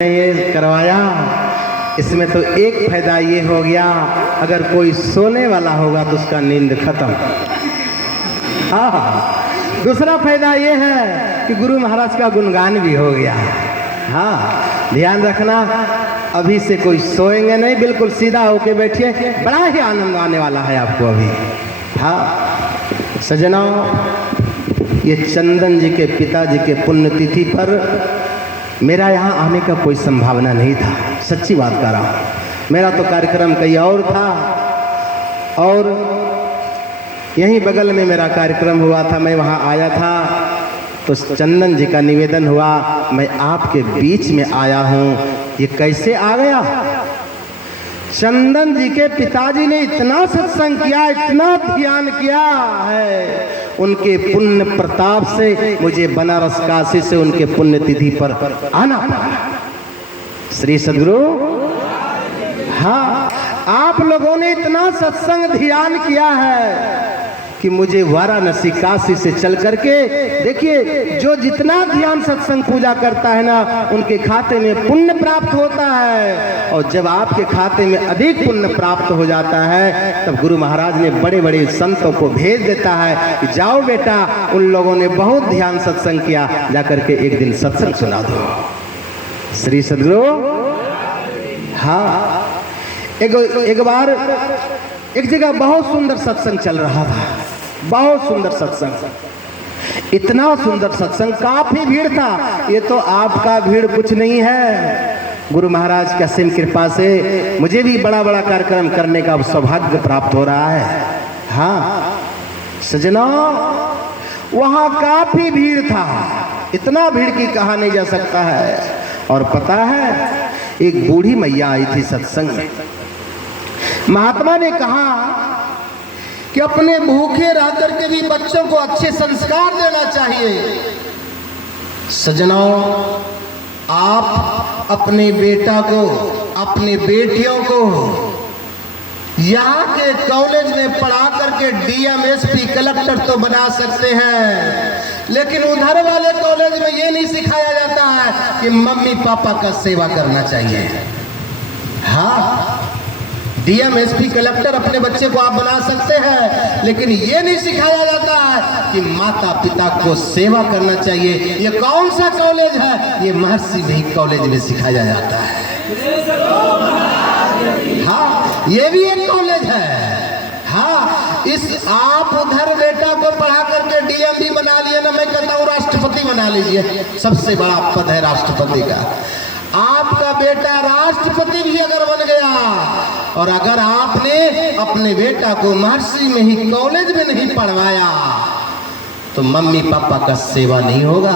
ये करवाया, इसमें तो एक फायदा ये हो गया, अगर कोई सोने वाला होगा तो उसका नींद खत्म। हाँ, दूसरा फायदा ये है कि गुरु महाराज का गुणगान भी हो गया। हाँ, ध्यान रखना, अभी से कोई सोएंगे नहीं, बिल्कुल सीधा होके बैठिए, बड़ा ही आनंद आने वाला है आपको अभी। हाँ सजनों, ये चंदन जी के पिताजी के पुण्यतिथि पर मेरा यहाँ आने का कोई संभावना नहीं था, सच्ची बात कर रहा हूँ। मेरा तो कार्यक्रम कहीं और था और यहीं बगल में मेरा कार्यक्रम हुआ था, मैं वहाँ आया था तो चंदन जी का निवेदन हुआ, मैं आपके बीच में आया हूँ। ये कैसे आ गया? चंदन जी के पिताजी ने इतना सत्संग किया, इतना ध्यान किया है, उनके पुण्य प्रताप से मुझे बनारस काशी से उनके पुण्य तिथि पर आना पड़ा। श्री सद्गुरु, हाँ, आप लोगों ने इतना सत्संग ध्यान किया है कि मुझे वाराणसी काशी से चल करके, देखिए जो जितना ध्यान सत्संग पूजा करता है ना, उनके खाते में पुण्य प्राप्त होता है, और जब आपके खाते में अधिक पुण्य प्राप्त हो जाता है तब गुरु महाराज ने बड़े बड़े संतों को भेज देता है कि जाओ बेटा, उन लोगों ने बहुत ध्यान सत्संग किया, जाकर के एक दिन सत्संग सुना दो। श्री सद्गुरु, हाँ, एक बार एक जगह बहुत सुंदर सत्संग चल रहा था, बहुत सुंदर सत्संग, इतना सुंदर सत्संग, काफी भीड़ था। ये तो आपका भीड़ कुछ नहीं है, गुरु महाराज की असीम कृपा से मुझे भी बड़ा बड़ा कार्यक्रम करने का सौभाग्य प्राप्त हो रहा है। हाँ सजनों, वहाँ काफी भीड़ था, इतना भीड़ की कहा नहीं जा सकता है। और पता है, एक बूढ़ी मैया आई थी सत्संग में। महात्मा ने कहा कि अपने भूखे रह करके भी बच्चों को अच्छे संस्कार देना चाहिए। सजनों, आप अपने बेटा को, अपने बेटियों को यहाँ के कॉलेज में पढ़ा करके डीएमएसपी कलेक्टर तो बना सकते हैं, लेकिन उधर वाले कॉलेज में ये नहीं सिखाया जाता है कि मम्मी पापा का सेवा करना चाहिए। हाँ, डीएमएसपी कलेक्टर अपने बच्चे को आप बना सकते हैं, लेकिन ये नहीं सिखाया जाता है कि माता पिता को सेवा करना चाहिए। ये कौन सा कॉलेज है? ये महर्षि भी कॉलेज में सिखाया जाता है। हाँ, ये भी एक कॉलेज है। हाँ, इस आप उधर बेटा को पढ़ा करके डीएम भी बना लिए ना, मैं कहता हूँ राष्ट्रपति बना लीजिए, सबसे बड़ा पद है राष्ट्रपति का। आपका बेटा राष्ट्रपति भी अगर बन गया, और अगर आपने अपने बेटा को महर्षि में ही कॉलेज में नहीं पढ़वाया, तो मम्मी पापा का सेवा नहीं होगा।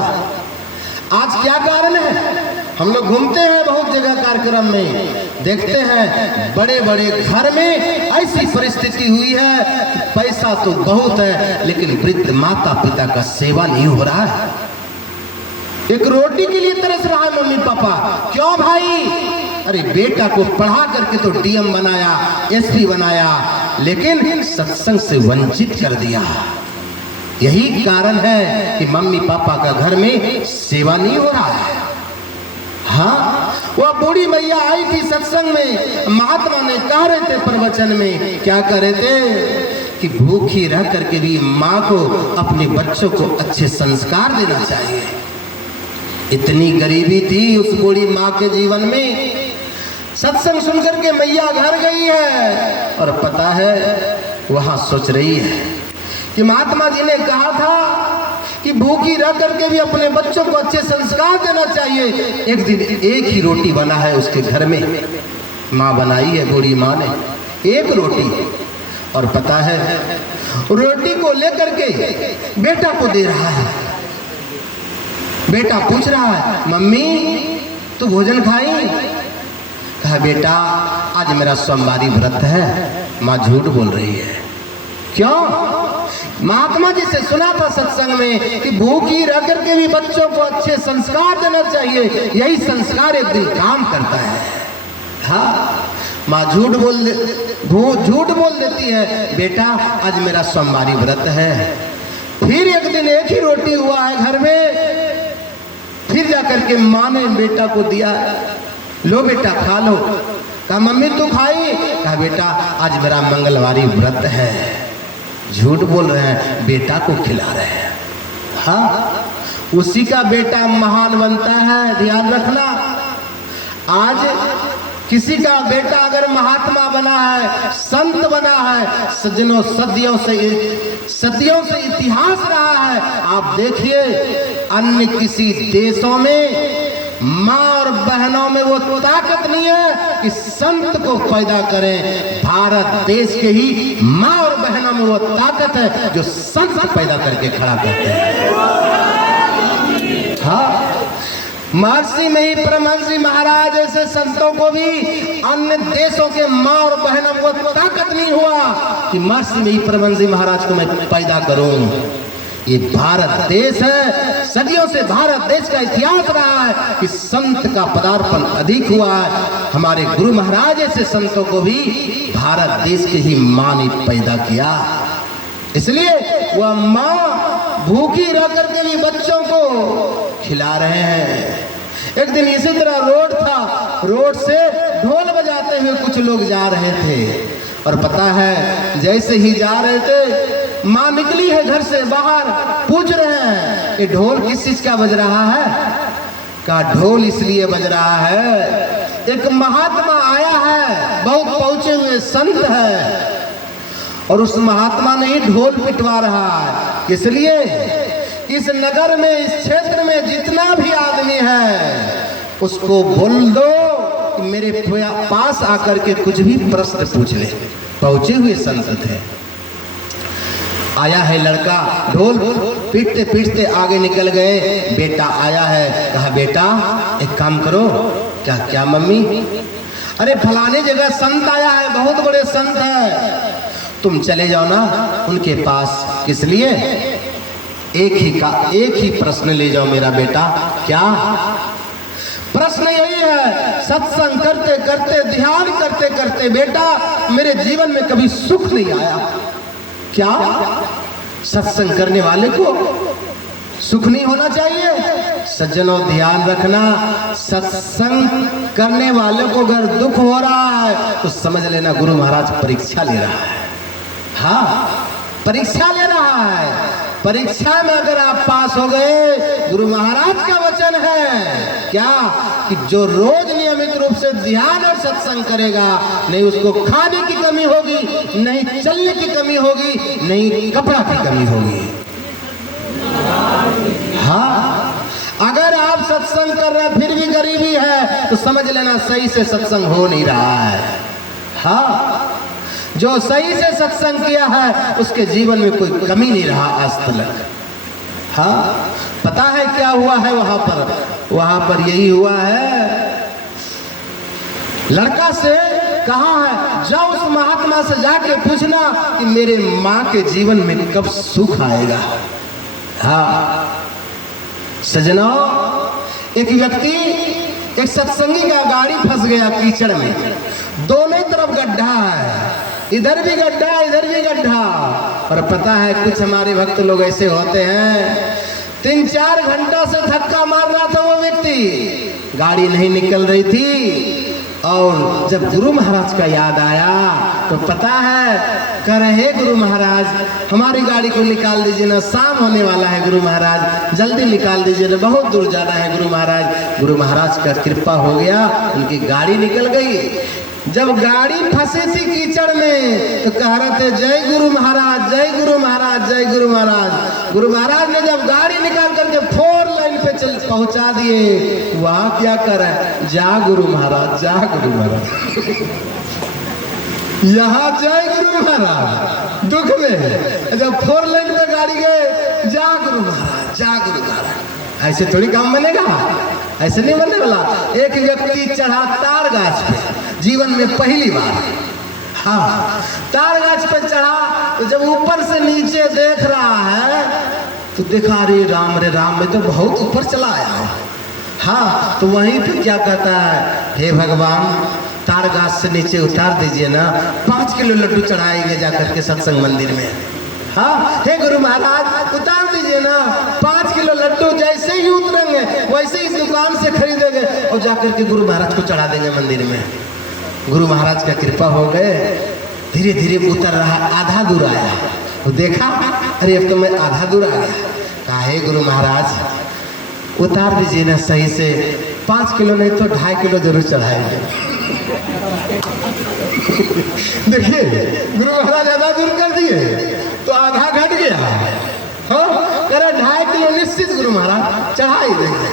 आज क्या कारण है? हम लोग घूमते हैं बहुत जगह कार्यक्रम में, देखते हैं बड़े बड़े घर में ऐसी परिस्थिति हुई है कि पैसा तो बहुत है, लेकिन वृद्ध माता पिता का सेवा नहीं हो रहा है। एक रोटी के लिए तरस रहा है मम्मी पापा। क्यों भाई? अरे बेटा को पढ़ा करके तो डीएम बनाया, एसपी बनाया, लेकिन सत्संग से वंचित कर दिया। यही कारण है कि मम्मी पापा का घर में सेवा नहीं हो रहा है। हाँ, वह बूढ़ी मैया आई थी सत्संग में, महात्मा ने कह रहे थे प्रवचन में, क्या कह रहे थे कि भूखी रह करके भी माँ को, अपने बच्चों को अच्छे संस्कार देना चाहिए। इतनी गरीबी थी उस बूढ़ी माँ के जीवन में। सत्संग सुनकर के मैया घर गई है, और पता है वहां सोच रही है कि महात्मा जी ने कहा था कि भूखी रह करके भी अपने बच्चों को अच्छे संस्कार देना चाहिए। एक दिन एक ही रोटी बना है उसके घर में, माँ बनाई है बूढ़ी माँ ने एक रोटी, और पता है रोटी को लेकर के बेटा को दे रहा है। बेटा पूछ रहा है, मम्मी तू भोजन खाई? कहा, बेटा आज मेरा सोमवारी व्रत है। माँ झूठ बोल रही है। क्यों? महात्मा जी से सुना था सत्संग में कि भूखी रह करके भी बच्चों को अच्छे संस्कार देना चाहिए, यही संस्कार एक दिन काम करता है। हाँ, माँ झूठ बोल देती है, बेटा आज मेरा सोमवारी व्रत है। फिर एक दिन एक ही रोटी हुआ है घर में, फिर जाकर के माँ ने बेटा को दिया, लो बेटा खा लो। कहा मम्मी तू खाई? कहा बेटा आज मेरा मंगलवारी व्रत है। झूठ बोल रहे हैं, बेटा को खिला रहे हैं। हाँ, उसी का बेटा महान बनता है, ध्यान रखना। आज किसी का बेटा अगर महात्मा बना है, संत बना है, सज्जनों सदियों से इतिहास रहा है। आप देखिए अन्य किसी देशों में माँ और बहनों में वो ताकत नहीं है कि संत को पैदा करें। भारत देश के ही माँ और बहनों में वो ताकत है जो संत पैदा करके खड़ा करते हैं। हाँ, महर्षि में ही परमहंस महाराज ऐसे संतों को भी अन्य देशों के माँ और बहनों को ताकत नहीं हुआ कि महर्षि में ही परमहंस महाराज को मैं पैदा करूं। ये भारत देश है, सदियों से भारत देश का इतिहास रहा है कि संत का पदार्पण अधिक हुआ है। हमारे गुरु महाराज ऐसे संतों को भी भारत देश के ही माँ ने पैदा किया, इसलिए वह माँ भूखी रह करके भी बच्चों को खिला रहे हैं। एक दिन इसी तरह रोड था, रोड से ढोल बजाते हुए कुछ लोग जा रहे थे और पता है जैसे ही जा रहे थे माँ निकली है घर से बाहर, पूछ रहे हैं ये ढोल किस चीज का बज रहा है? कहा ढोल इसलिए बज रहा है, एक महात्मा आया है, बहुत पहुंचे हुए संत है और उस महात्मा ने ही ढोल पिटवा रहा है। इसलिए इस नगर में, इस क्षेत्र में जितना भी आदमी है उसको बोल दो कि मेरे पास आकर के कुछ भी प्रश्न पूछ ले। पहुंचे हुए संत थे। आया है लड़का, ढोल पीटते पीटते आगे निकल गए। बेटा आया है, कहा बेटा एक काम करो। क्या क्या मम्मी? अरे फलाने जगह संत आया है, बहुत बड़े संत है, तुम चले जाओ ना उनके पास। किस लिए? एक ही प्रश्न ले जाओ मेरा बेटा। क्या प्रश्न? यही है, सत्संग करते करते, ध्यान करते करते बेटा मेरे जीवन में कभी सुख नहीं आया। क्या? सत्संग करने वाले को सुख नहीं होना चाहिए? सज्जनों ध्यान रखना, सत्संग करने वाले को अगर दुख हो रहा है तो समझ लेना गुरु महाराज परीक्षा ले रहा है। हाँ, परीक्षा ले रहा है। परीक्षा में अगर आप पास हो गए, गुरु महाराज का वचन है क्या कि जो रोज नियमित रूप से ध्यान और सत्संग करेगा, नहीं उसको खाने की कमी होगी, नहीं चलने की कमी होगी, नहीं कपड़ा की कमी होगी। हाँ, अगर आप सत्संग कर रहे फिर भी गरीबी है तो समझ लेना सही से सत्संग हो नहीं रहा है। हाँ, जो सही से सत्संग किया है उसके जीवन में कोई कमी नहीं रहा आज तक। हाँ, पता है क्या हुआ है वहां पर यही हुआ है, लड़का से कहा है जाओ उस महात्मा से जाके पूछना कि मेरे माँ के जीवन में कब सुख आएगा। हाँ सजनों, एक व्यक्ति, एक सत्संगी का गाड़ी फंस गया कीचड़ में, दोनों तरफ गड्ढा है, इधर भी गड्ढा इधर भी गड्ढा। और पता है कुछ हमारे भक्त लोग ऐसे होते हैं, 3-4 घंटा से धक्का मार रहा था वो व्यक्ति, गाड़ी नहीं निकल रही थी। और जब गुरु महाराज का याद आया तो पता है कह रहे हैं गुरु महाराज हमारी गाड़ी को निकाल दीजिए ना, शाम होने वाला है गुरु महाराज, जल्दी निकाल दीजिए ना, बहुत दूर जाना है गुरु महाराज। गुरु महाराज का कृपा हो गया, उनकी गाड़ी निकल गई। जब गाड़ी फंसी थी कीचड़ में तो कह रहे थे जय गुरु महाराज, जय गुरु महाराज, जय गुरु महाराज। गुरु महाराज ने जब गाड़ी निकाल करके 4 लाइन पे पहुंचा दिए, वहां क्या कर रहा है, जा गुरु महाराज, जा गुरु महाराज। यहाँ जय गुरु महाराज दुख में, जब 4 लाइन पे गाड़ी गए, जा गुरु महाराज, जा गुरु महाराज। ऐसे थोड़ी काम बनेगा, ऐसे नहीं बनने वाला। एक व्यक्ति चढ़ा तार गाछ पे, जीवन में पहली बार। हाँ, तार गाछ पे चढ़ा तो जब ऊपर से नीचे देख रहा है तो देखा रे राम, मैं तो बहुत ऊपर चला आया हूँ। हाँ, तो वहीं पे क्या कहता है, हे भगवान तार गाछ से नीचे उतार दीजिए ना, 5 किलो लड्डू चढ़ाएंगे जाकर के सत्संग मंदिर में। हाँ, हे गुरु महाराज उतार दीजिए ना, 5 किलो लड्डू जैसे ही उतरेंगे वैसे ही दुकान से खरीदेंगे और जाकर के गुरु महाराज को चढ़ा देंगे मंदिर में। गुरु महाराज का कृपा हो गए, धीरे धीरे उतर रहा, आधा दूर आया तो देखा, अरे अब तो मैं आधा दूर आ गया। कहा हे गुरु महाराज उतार दीजिए ना सही से, 5 किलो नहीं तो 2.5 किलो जरूर चढ़ाएंगे। देखिए गुरु महाराज आधा दूर कर दिए तो आधा घट गया। हाँ, कह रहा 2.5 किलो निश्चित गुरु महाराज चढ़ा ही देंगे।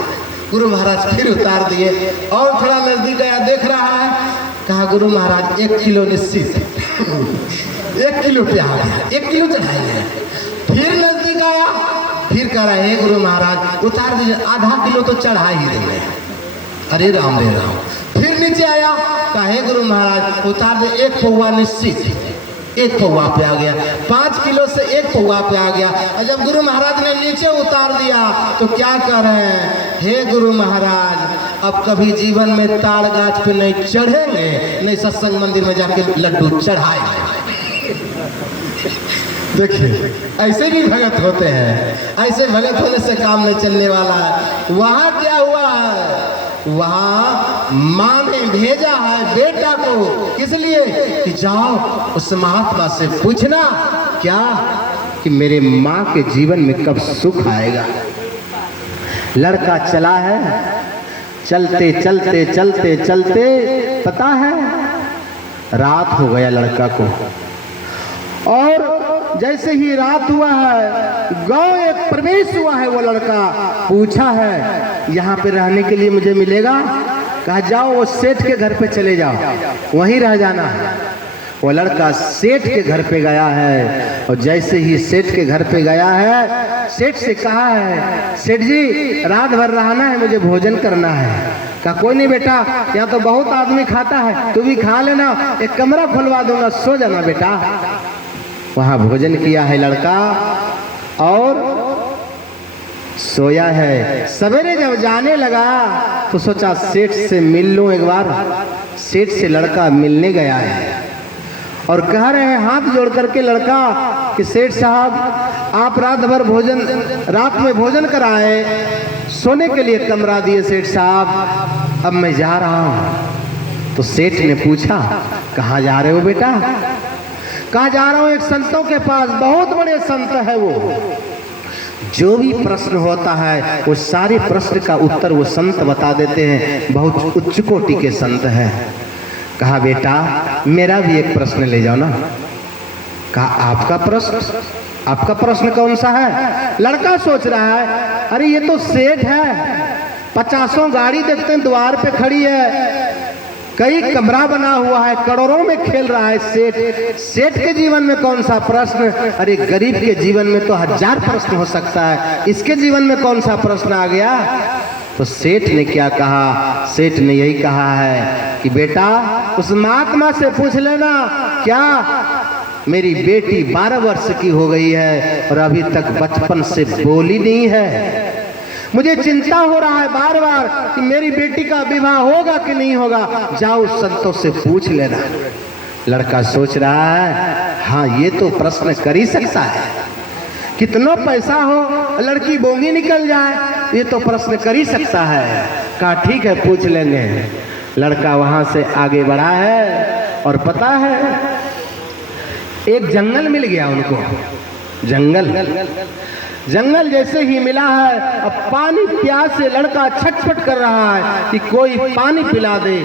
गुरु महाराज फिर उतार दिए और थोड़ा नजदीक आया, देख रहा है, कहा गुरु महाराज 1 किलो निश्चित 1 किलो पे आ गया, 1 किलो चढ़ाएंगे। फिर नजदीक आया, फिर कह रहा है गुरु महाराज उतार दीजिए, आधा किलो तो चढ़ा ही देंगे। अरे राम रे राम। फिर नीचे आया, कहे गुरु महाराज उतार दे, 1 पौवा निश्चित, 1 पौवा पे आ गया। 5 किलो से 1 पौवा पे आ गया। और जब गुरु महाराज ने नीचे उतार दिया तो क्या कर रहे हैं, हे गुरु महाराज अब कभी जीवन में ताड़ गाछ पे नहीं चढ़ेंगे, नहीं सत्संग मंदिर में जाके लड्डू चढ़ाएंगे। देखिए ऐसे भी भगत होते हैं, ऐसे भगत होने से काम नहीं चलने वाला है। वहाँ क्या हुआ है, वहाँ माँ ने भेजा है बेटा को, इसलिए कि जाओ उस महात्मा से पूछना क्या कि मेरे माँ के जीवन में कब सुख आएगा। लड़का चला है, चलते चलते चलते चलते पता है रात हो गया लड़का को, और जैसे ही रात हुआ है गांव एक प्रवेश हुआ है। वो लड़का पूछा है यहाँ पे रहने के लिए मुझे मिलेगा। कहा जाओ वो सेठ के घर पे चले जाओ, वहीं रह जाना है। वो लड़का सेठ के घर पे गया है, और जैसे ही सेठ के घर पे गया है, सेठ से कहा है सेठ जी रात भर रहना है, मुझे भोजन करना है। कहा कोई नहीं बेटा, यहाँ तो बहुत आदमी खाता है, तू भी खा लेना, एक कमरा खुलवा दूंगा, सो जाना बेटा। वहाँ भोजन किया है लड़का और सोया है। सवेरे जब जाने लगा तो सोचा सेठ से मिल लूं एक बार। सेठ से लड़का मिलने गया है और कह रहे हैं हाथ जोड़ करके लड़का कि सेठ साहब आप रात भर रात में भोजन कराए, सोने के लिए कमरा दिए सेठ साहब, अब मैं जा रहा हूँ। तो सेठ ने पूछा कहाँ जा रहे हो बेटा। कहाँ जा रहा हूँ, एक संतों के पास, बहुत बड़े संत है वो, जो भी प्रश्न होता है वो सारे प्रश्न का उत्तर वो संत बता देते हैं, बहुत उच्च कोटि के संत हैं। कहा बेटा मेरा भी एक प्रश्न ले जाओ ना। कहा आपका प्रश्न, आपका प्रश्न कौन सा है। लड़का सोच रहा है अरे ये तो सेठ है, 50 गाड़ी देखते हैं द्वार पे खड़ी है, कई कमरा बना हुआ है, करोड़ों में खेल रहा है सेठ। सेठ के जीवन में कौन सा प्रश्न, अरे गरीब के जीवन में तो 1000 प्रश्न हो सकता है, इसके जीवन में कौन सा प्रश्न आ गया। तो सेठ ने क्या कहा, सेठ ने यही कहा है कि बेटा उस महात्मा से पूछ लेना क्या मेरी बेटी 12 वर्ष की हो गई है और अभी तक बचपन से बोली नहीं है। मुझे चिंता हो रहा है बार बार कि मेरी बेटी का विवाह होगा कि नहीं होगा, जाओ संतों से पूछ लेना। लड़का सोच रहा है हाँ ये तो प्रश्न कर ही सकता है, कितना पैसा हो लड़की बोंगी निकल जाए, ये तो प्रश्न कर ही सकता है। कहा ठीक है पूछ लेंगे। लड़का वहां से आगे बढ़ा है और पता है एक जंगल मिल गया उनको। जंगल जैसे ही मिला है, अब पानी प्यास से लड़का छटपट कर रहा है कि कोई पानी पिला दे,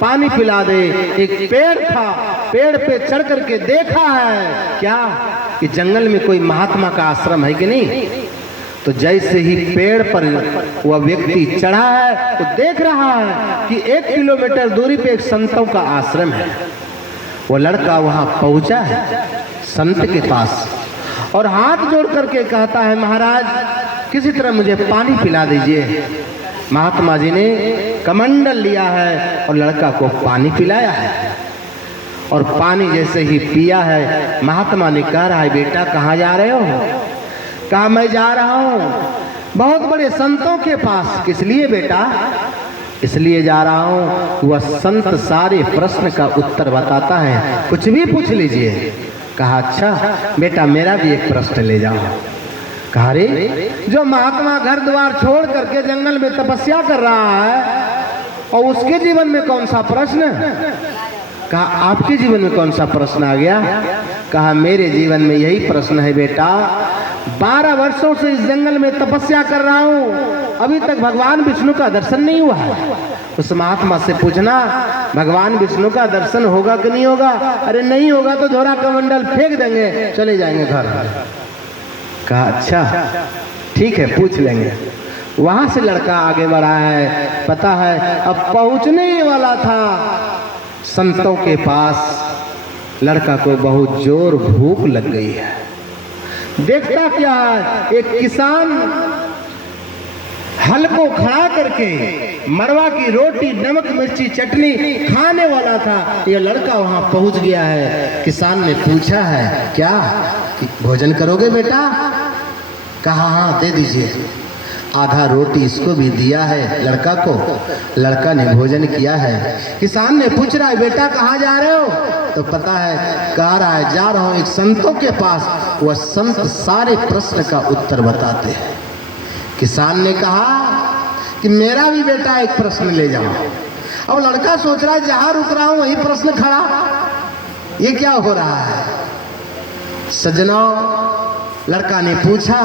पानी पिला दे। एक पेड़ था, पेड़ पे चढ़ करके देखा है क्या कि जंगल में कोई महात्मा का आश्रम है कि नहीं। तो जैसे ही पेड़ पर वह व्यक्ति चढ़ा है तो देख रहा है कि 1 किलोमीटर दूरी पे एक संतों का आश्रम है। वो लड़का वहां पहुंचा है संत के पास और हाथ जोड़ करके कहता है महाराज किसी तरह मुझे पानी पिला दीजिए। महात्मा जी ने कमंडल लिया है और लड़का को पानी पिलाया है, और पानी जैसे ही पिया है महात्मा ने कहा रहा है बेटा कहाँ जा रहे हो। कहा मैं जा रहा हूँ बहुत बड़े संतों के पास। किस लिए बेटा। इसलिए जा रहा हूँ वह संत सारे प्रश्न का उत्तर बताता है, कुछ भी पूछ लीजिए। कहा अच्छा बेटा मेरा भी एक प्रश्न ले जाओ। कहा रे, जो महात्मा घर द्वार छोड़ करके जंगल में तपस्या कर रहा है और उसके जीवन में कौन सा प्रश्न? कहा आपके जीवन में कौन सा प्रश्न आ गया? कहा मेरे जीवन में यही प्रश्न है बेटा, 12 वर्षों से इस जंगल में तपस्या कर रहा हूँ, अभी तक भगवान विष्णु का दर्शन नहीं हुआ है। उस महात्मा से पूछना भगवान विष्णु का दर्शन होगा कि नहीं होगा? अरे नहीं होगा तो धोरा कमंडल फेंक देंगे, चले जाएंगे घर। कहा अच्छा ठीक है पूछ लेंगे। वहां से लड़का आगे बढ़ा है, पता है अब पहुंचने ही वाला था संतों के पास। लड़का को बहुत जोर भूख लग गई है। देखता क्या है, एक किसान हल को खड़ा करके मड़वा की रोटी नमक मिर्ची चटनी खाने वाला था। ये लड़का वहां पहुंच गया है। किसान ने पूछा है क्या भोजन करोगे बेटा? कहा हाँ दे दीजिए। आधा रोटी इसको भी दिया है लड़का को। लड़का ने भोजन किया है। किसान ने पूछ रहा है बेटा कहाँ जा रहे हो? तो पता है कह रहा है जा रहा हूँ एक संतों के पास, वह संत सारे प्रश्न का उत्तर बताते हैं। किसान ने कहा कि मेरा भी बेटा एक प्रश्न ले जाओ। अब लड़का सोच रहा है जहां रुक रहा हूं वही प्रश्न खड़ा, ये क्या हो रहा है? सज्जनों, लड़का ने पूछा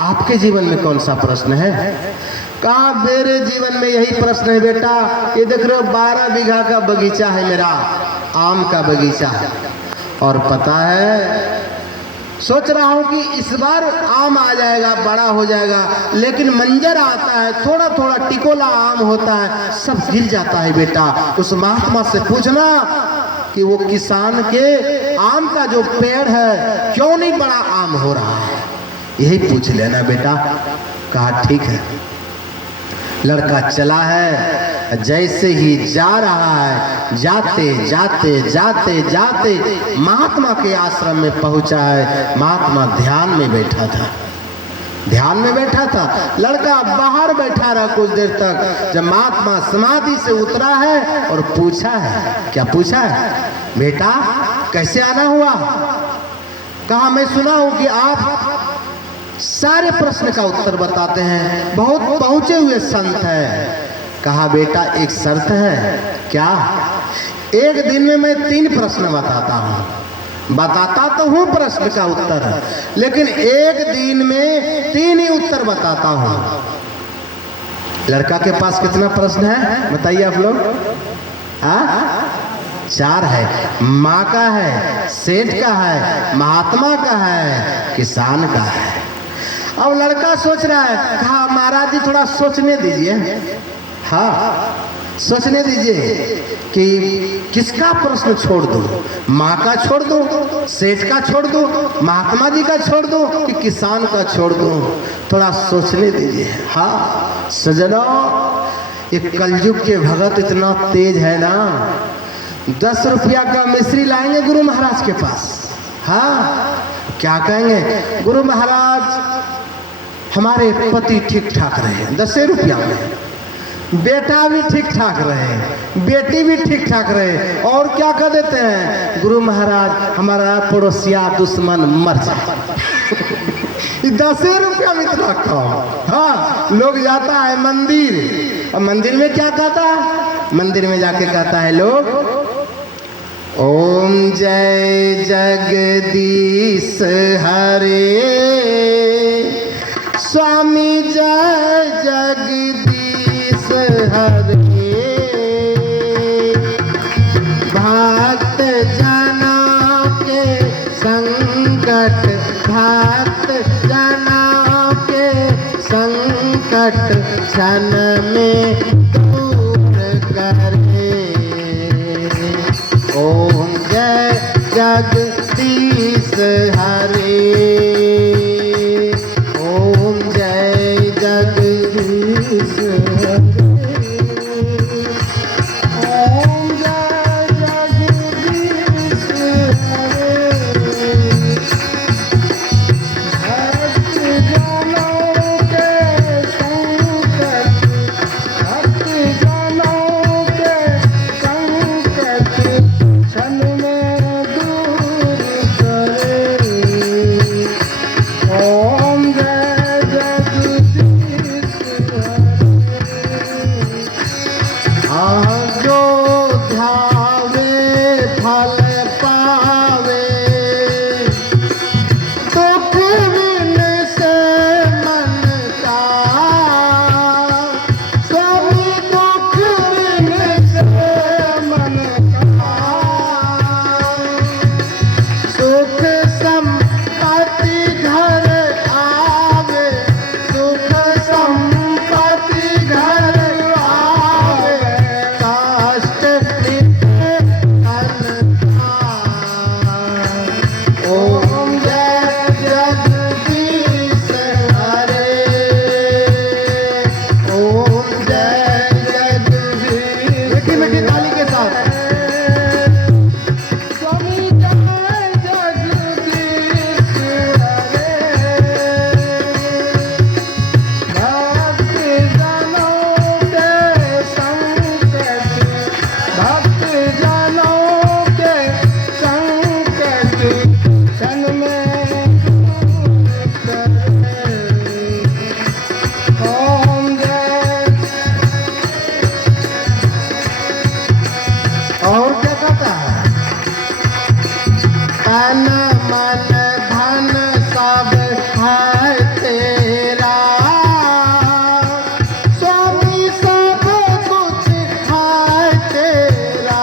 आपके जीवन में कौन सा प्रश्न है? कहा मेरे जीवन में यही प्रश्न है बेटा, ये देख रहे हो 12 बीघा का बगीचा है मेरा, आम का बगीचा है। और पता है सोच रहा हूं कि इस बार आम आ जाएगा, बड़ा हो जाएगा, लेकिन मंजर आता है, थोड़ा थोड़ा टिकोला आम होता है, सब गिर जाता है बेटा। उस महात्मा से पूछना कि वो किसान के आम का जो पेड़ है क्यों नहीं बड़ा आम हो रहा है, यही पूछ लेना बेटा। कहा ठीक है। लड़का चला है, जैसे ही जा रहा है जाते जाते जाते जाते महात्मा के आश्रम में पहुंचा है। महात्मा ध्यान में बैठा था, ध्यान में बैठा था। लड़का बाहर बैठा रहा कुछ देर तक। जब महात्मा समाधि से उतरा है और पूछा है, क्या पूछा है? बेटा कैसे आना हुआ? कहा मैं सुना हूं कि आप सारे प्रश्न का उत्तर बताते हैं, बहुत पहुंचे हुए संत है। कहा बेटा एक शर्त है। क्या? एक दिन में मैं 3 प्रश्न बताता हूं। बताता तो हूं प्रश्न का उत्तर, लेकिन एक दिन में 3 ही उत्तर बताता हूं। लड़का के पास कितना प्रश्न है बताइए आप लोग? 4 है। माँ का है, सेठ का है, महात्मा का है, किसान का है। अब लड़का सोच रहा है। कहा महाराज जी थोड़ा सोचने दीजिए। हाँ सोचने दीजिए कि किसका प्रश्न छोड़ दूं, माँ का छोड़ दूं, सेठ का छोड़ दूं, महात्मा जी का छोड़ दूं कि किसान का छोड़ दूं, थोड़ा सोचने दीजिए। हाँ सजनों, ये कलयुग के भगत इतना तेज है ना, 10 रुपया का मिश्री लाएंगे गुरु महाराज के पास। हाँ क्या कहेंगे? गुरु महाराज हमारे पति ठीक ठाक रहे, 10 रुपया में, बेटा भी ठीक ठाक रहे, बेटी भी ठीक ठाक रहे, और क्या कर देते हैं? गुरु महाराज हमारा पड़ोसिया दुश्मन मर जाए। 10 रुपया में इतना कम। हाँ लोग जाता है मंदिर, और मंदिर में क्या कहता है? मंदिर में जाके कहता है लोग ओम जय जगदीश हरे, स्वामी जय जगदीश हरे, भक्त जना के संकट, भक्त जना के संकट क्षण में दूर करे। ओम जय जगदीश हरे, ओम जय जगदीश हरे, ओम जय जगदीश हरे। भक्त जनों के संकट, भक्त जनों के संकट क्षण में दूर ताली के साथ। और क्या कहता है? तन मन धन सब है तेरा, स्वामी सब कुछ है तेरा।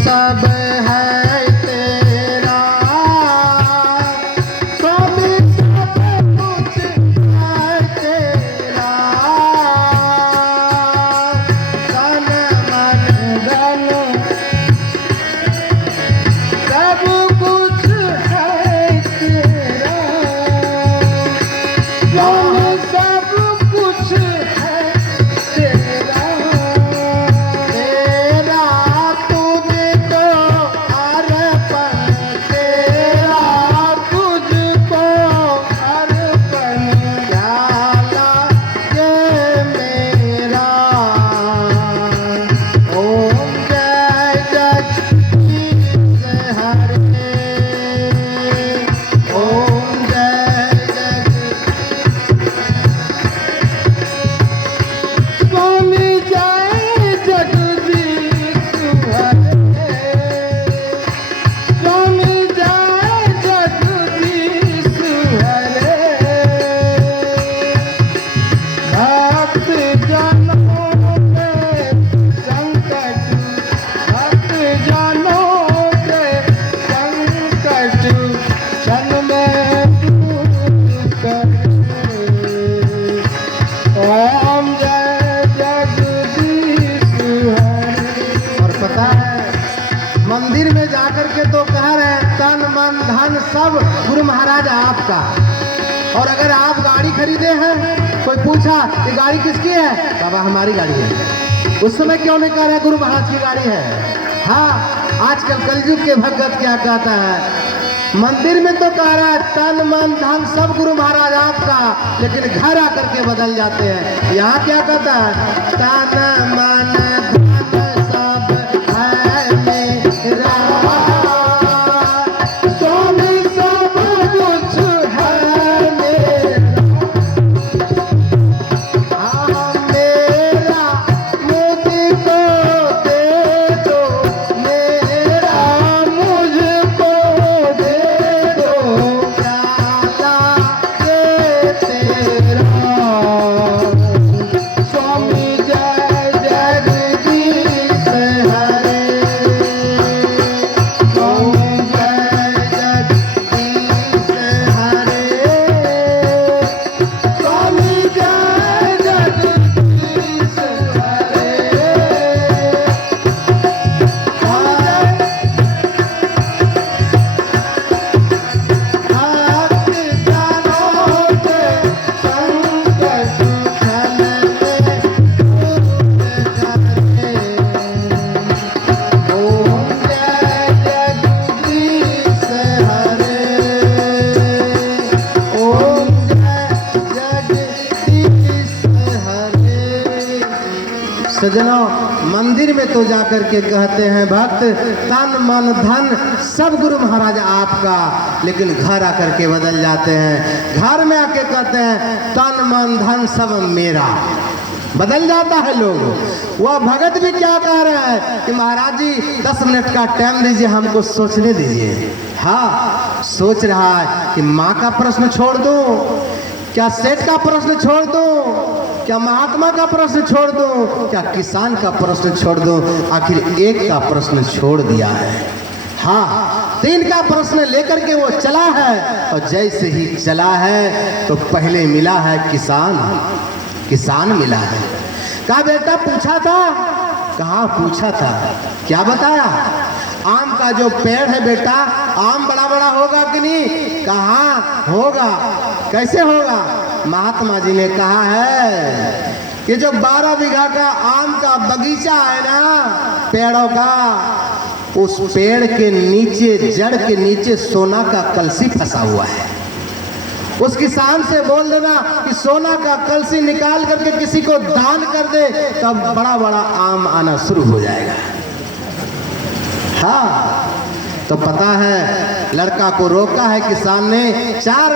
सब है तेरा, स्वामी सब कुछ है तेरा। तन मन धन सब कुछ है तेरा, स्वामी सब कुछ है तेरा। तेरा तूने तो अर्पण, तेरा तुझको अर्पण, प्याला ये मेरा। ओम जय जगदीश हरे, ओम जय स्वामी जय जगदीश हरे, स्वामी जय जगदीश हरे। भक्त जनों के संकट, भक्त जनों के संकट क्षण में दूर करे। ओम जय जगदीश हरे। और पता है, मंदिर में जाकर के तो कह रहे हैं तन मन धन सब गुरु महाराज आपका। और अगर आप गाड़ी खरीदे हैं, कोई पूछा ये गाड़ी किसकी है, बाबा हमारी गाड़ी है। उस समय क्यों नहीं कह रहे गुरु महाराज की गाड़ी है? हाँ, आजकल कलयुग के भगत क्या कहता है, मंदिर में तो कह रहा है तन मन धन सब गुरु महाराज आपका, लेकिन घर आकर के बदल जाते हैं। यहाँ क्या कहता है, तन मन धन सब है मेरा, स्वामी सब कुछ है मेरा। हाँ मेरा मुझको दे दो, मेरा मुझको दे दो, प्याला ये तेरा। स्वामी जय जय सजनों, मंदिर में तो जाकर के कहते हैं भक्त तन मन धन सब गुरु महाराज आपका, लेकिन घर आकर के बदल जाते हैं। घर में आके कहते हैं तन मन धन सब मेरा, बदल जाता है लोग। वह भगत भी क्या कह रहा है कि महाराज जी 10 मिनट का टाइम दीजिए, हमको सोचने दीजिए। हाँ, सोच रहा है कि माँ का प्रश्न छोड़ दूं, क्या सेठ का प्रश्न छोड़ दूं, क्या महात्मा का प्रश्न छोड़ दूं, क्या किसान का प्रश्न छोड़ दूं। आखिर एक का प्रश्न छोड़ दिया है। हाँ, 3 का प्रश्न लेकर के वो चला है, और जैसे ही चला है तो पहले मिला है किसान मिला है। कहा बेटा पूछा था, कहाँ पूछा था, क्या बताया? आम का जो पेड़ है बेटा, आम बड़ा बड़ा होगा कि नहीं? कहाँ होगा, कैसे होगा? महात्मा जी ने कहा है कि जो 12 बीघा का आम का बगीचा है ना पेड़ों का, उस पेड़ के नीचे, जड़ के नीचे सोना का कलसी फंसा हुआ है। उस किसान से बोल देना कि सोना का कलसी निकाल करके किसी को दान कर दे, तब बड़ा बड़ा आम आना शुरू हो जाएगा। हाँ, तो पता है लड़का को रोका है किसान ने। 4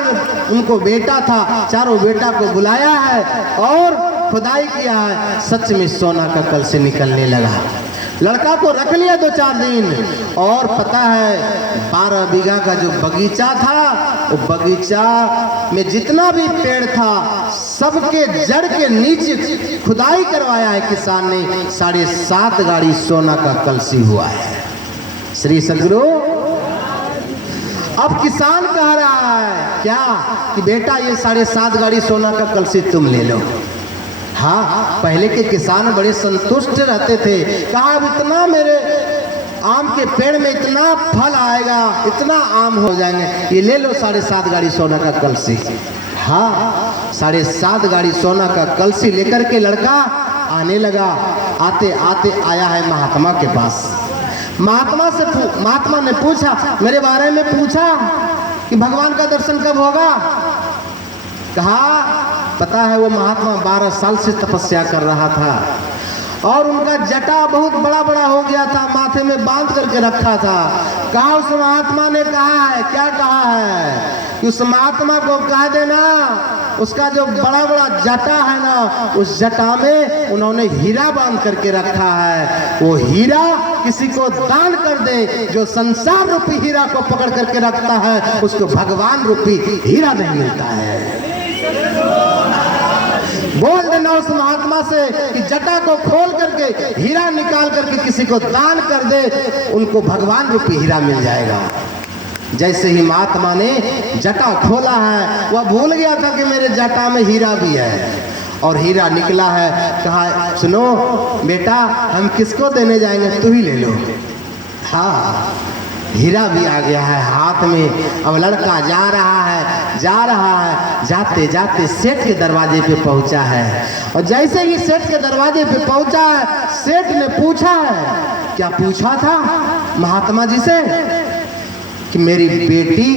उनको बेटा था, चारों बेटा को बुलाया है और खुदाई किया है। सच में सोना का कलसी निकलने लगा। लड़का को रख लिया 2-4 दिन, और पता है 12 बीघा का जो बगीचा था, वो बगीचा में जितना भी पेड़ था सबके जड़ के नीचे खुदाई करवाया है किसान ने। 7.5 गाड़ी सोना का कलसी हुआ है। श्री सदगुरु। अब किसान कह रहा है क्या कि बेटा ये 7.5 गाड़ी सोना का कलसी तुम ले लो। हाँ, पहले के किसान बड़े संतुष्ट रहते थे। कहा अब इतना मेरे आम के पेड़ में इतना फल आएगा, इतना आम हो जाएंगे, ये ले लो 7.5 गाड़ी सोना का कलसी। हाँ, 7.5 गाड़ी सोना का कलसी लेकर के लड़का आने लगा। आते आते आया है महात्मा के पास। महात्मा ने पूछा, मेरे बारे में पूछा कि भगवान का दर्शन कब होगा। कहा पता है वो महात्मा 12 साल से तपस्या कर रहा था, और उनका जटा बहुत बड़ा बड़ा हो गया था, माथे में बांध करके रखा था। कहा उस महात्मा ने कहा है, क्या कहा है कि उस महात्मा को कह देना उसका जो बड़ा बड़ा जटा है ना, उस जटा में उन्होंने हीरा बांध करके रखा है। वो हीरा किसी को दान कर दे। जो संसार रूपी हीरा को पकड़ करके रखता है, उसको भगवान रूपी हीरा नहीं मिलता है। बोल देना उस महात्मा से कि जटा को खोल करके हीरा निकाल करके किसी को दान कर दे, उनको भगवान रूपी हीरा मिल जाएगा। जैसे ही महात्मा ने जटा खोला है, वह भूल गया था कि मेरे जटा में हीरा भी है, और हीरा निकला है। कहा सुनो बेटा, हम किसको देने जाएंगे, तू ही ले लो। हाँ, हीरा भी आ गया है हाथ में। अब लड़का जा रहा है, जाते जाते सेठ के दरवाजे पे पहुंचा है। और जैसे ही सेठ के दरवाजे पे पहुंचा है, सेठ ने पूछा है, क्या पूछा था महात्मा जी से कि मेरी बेटी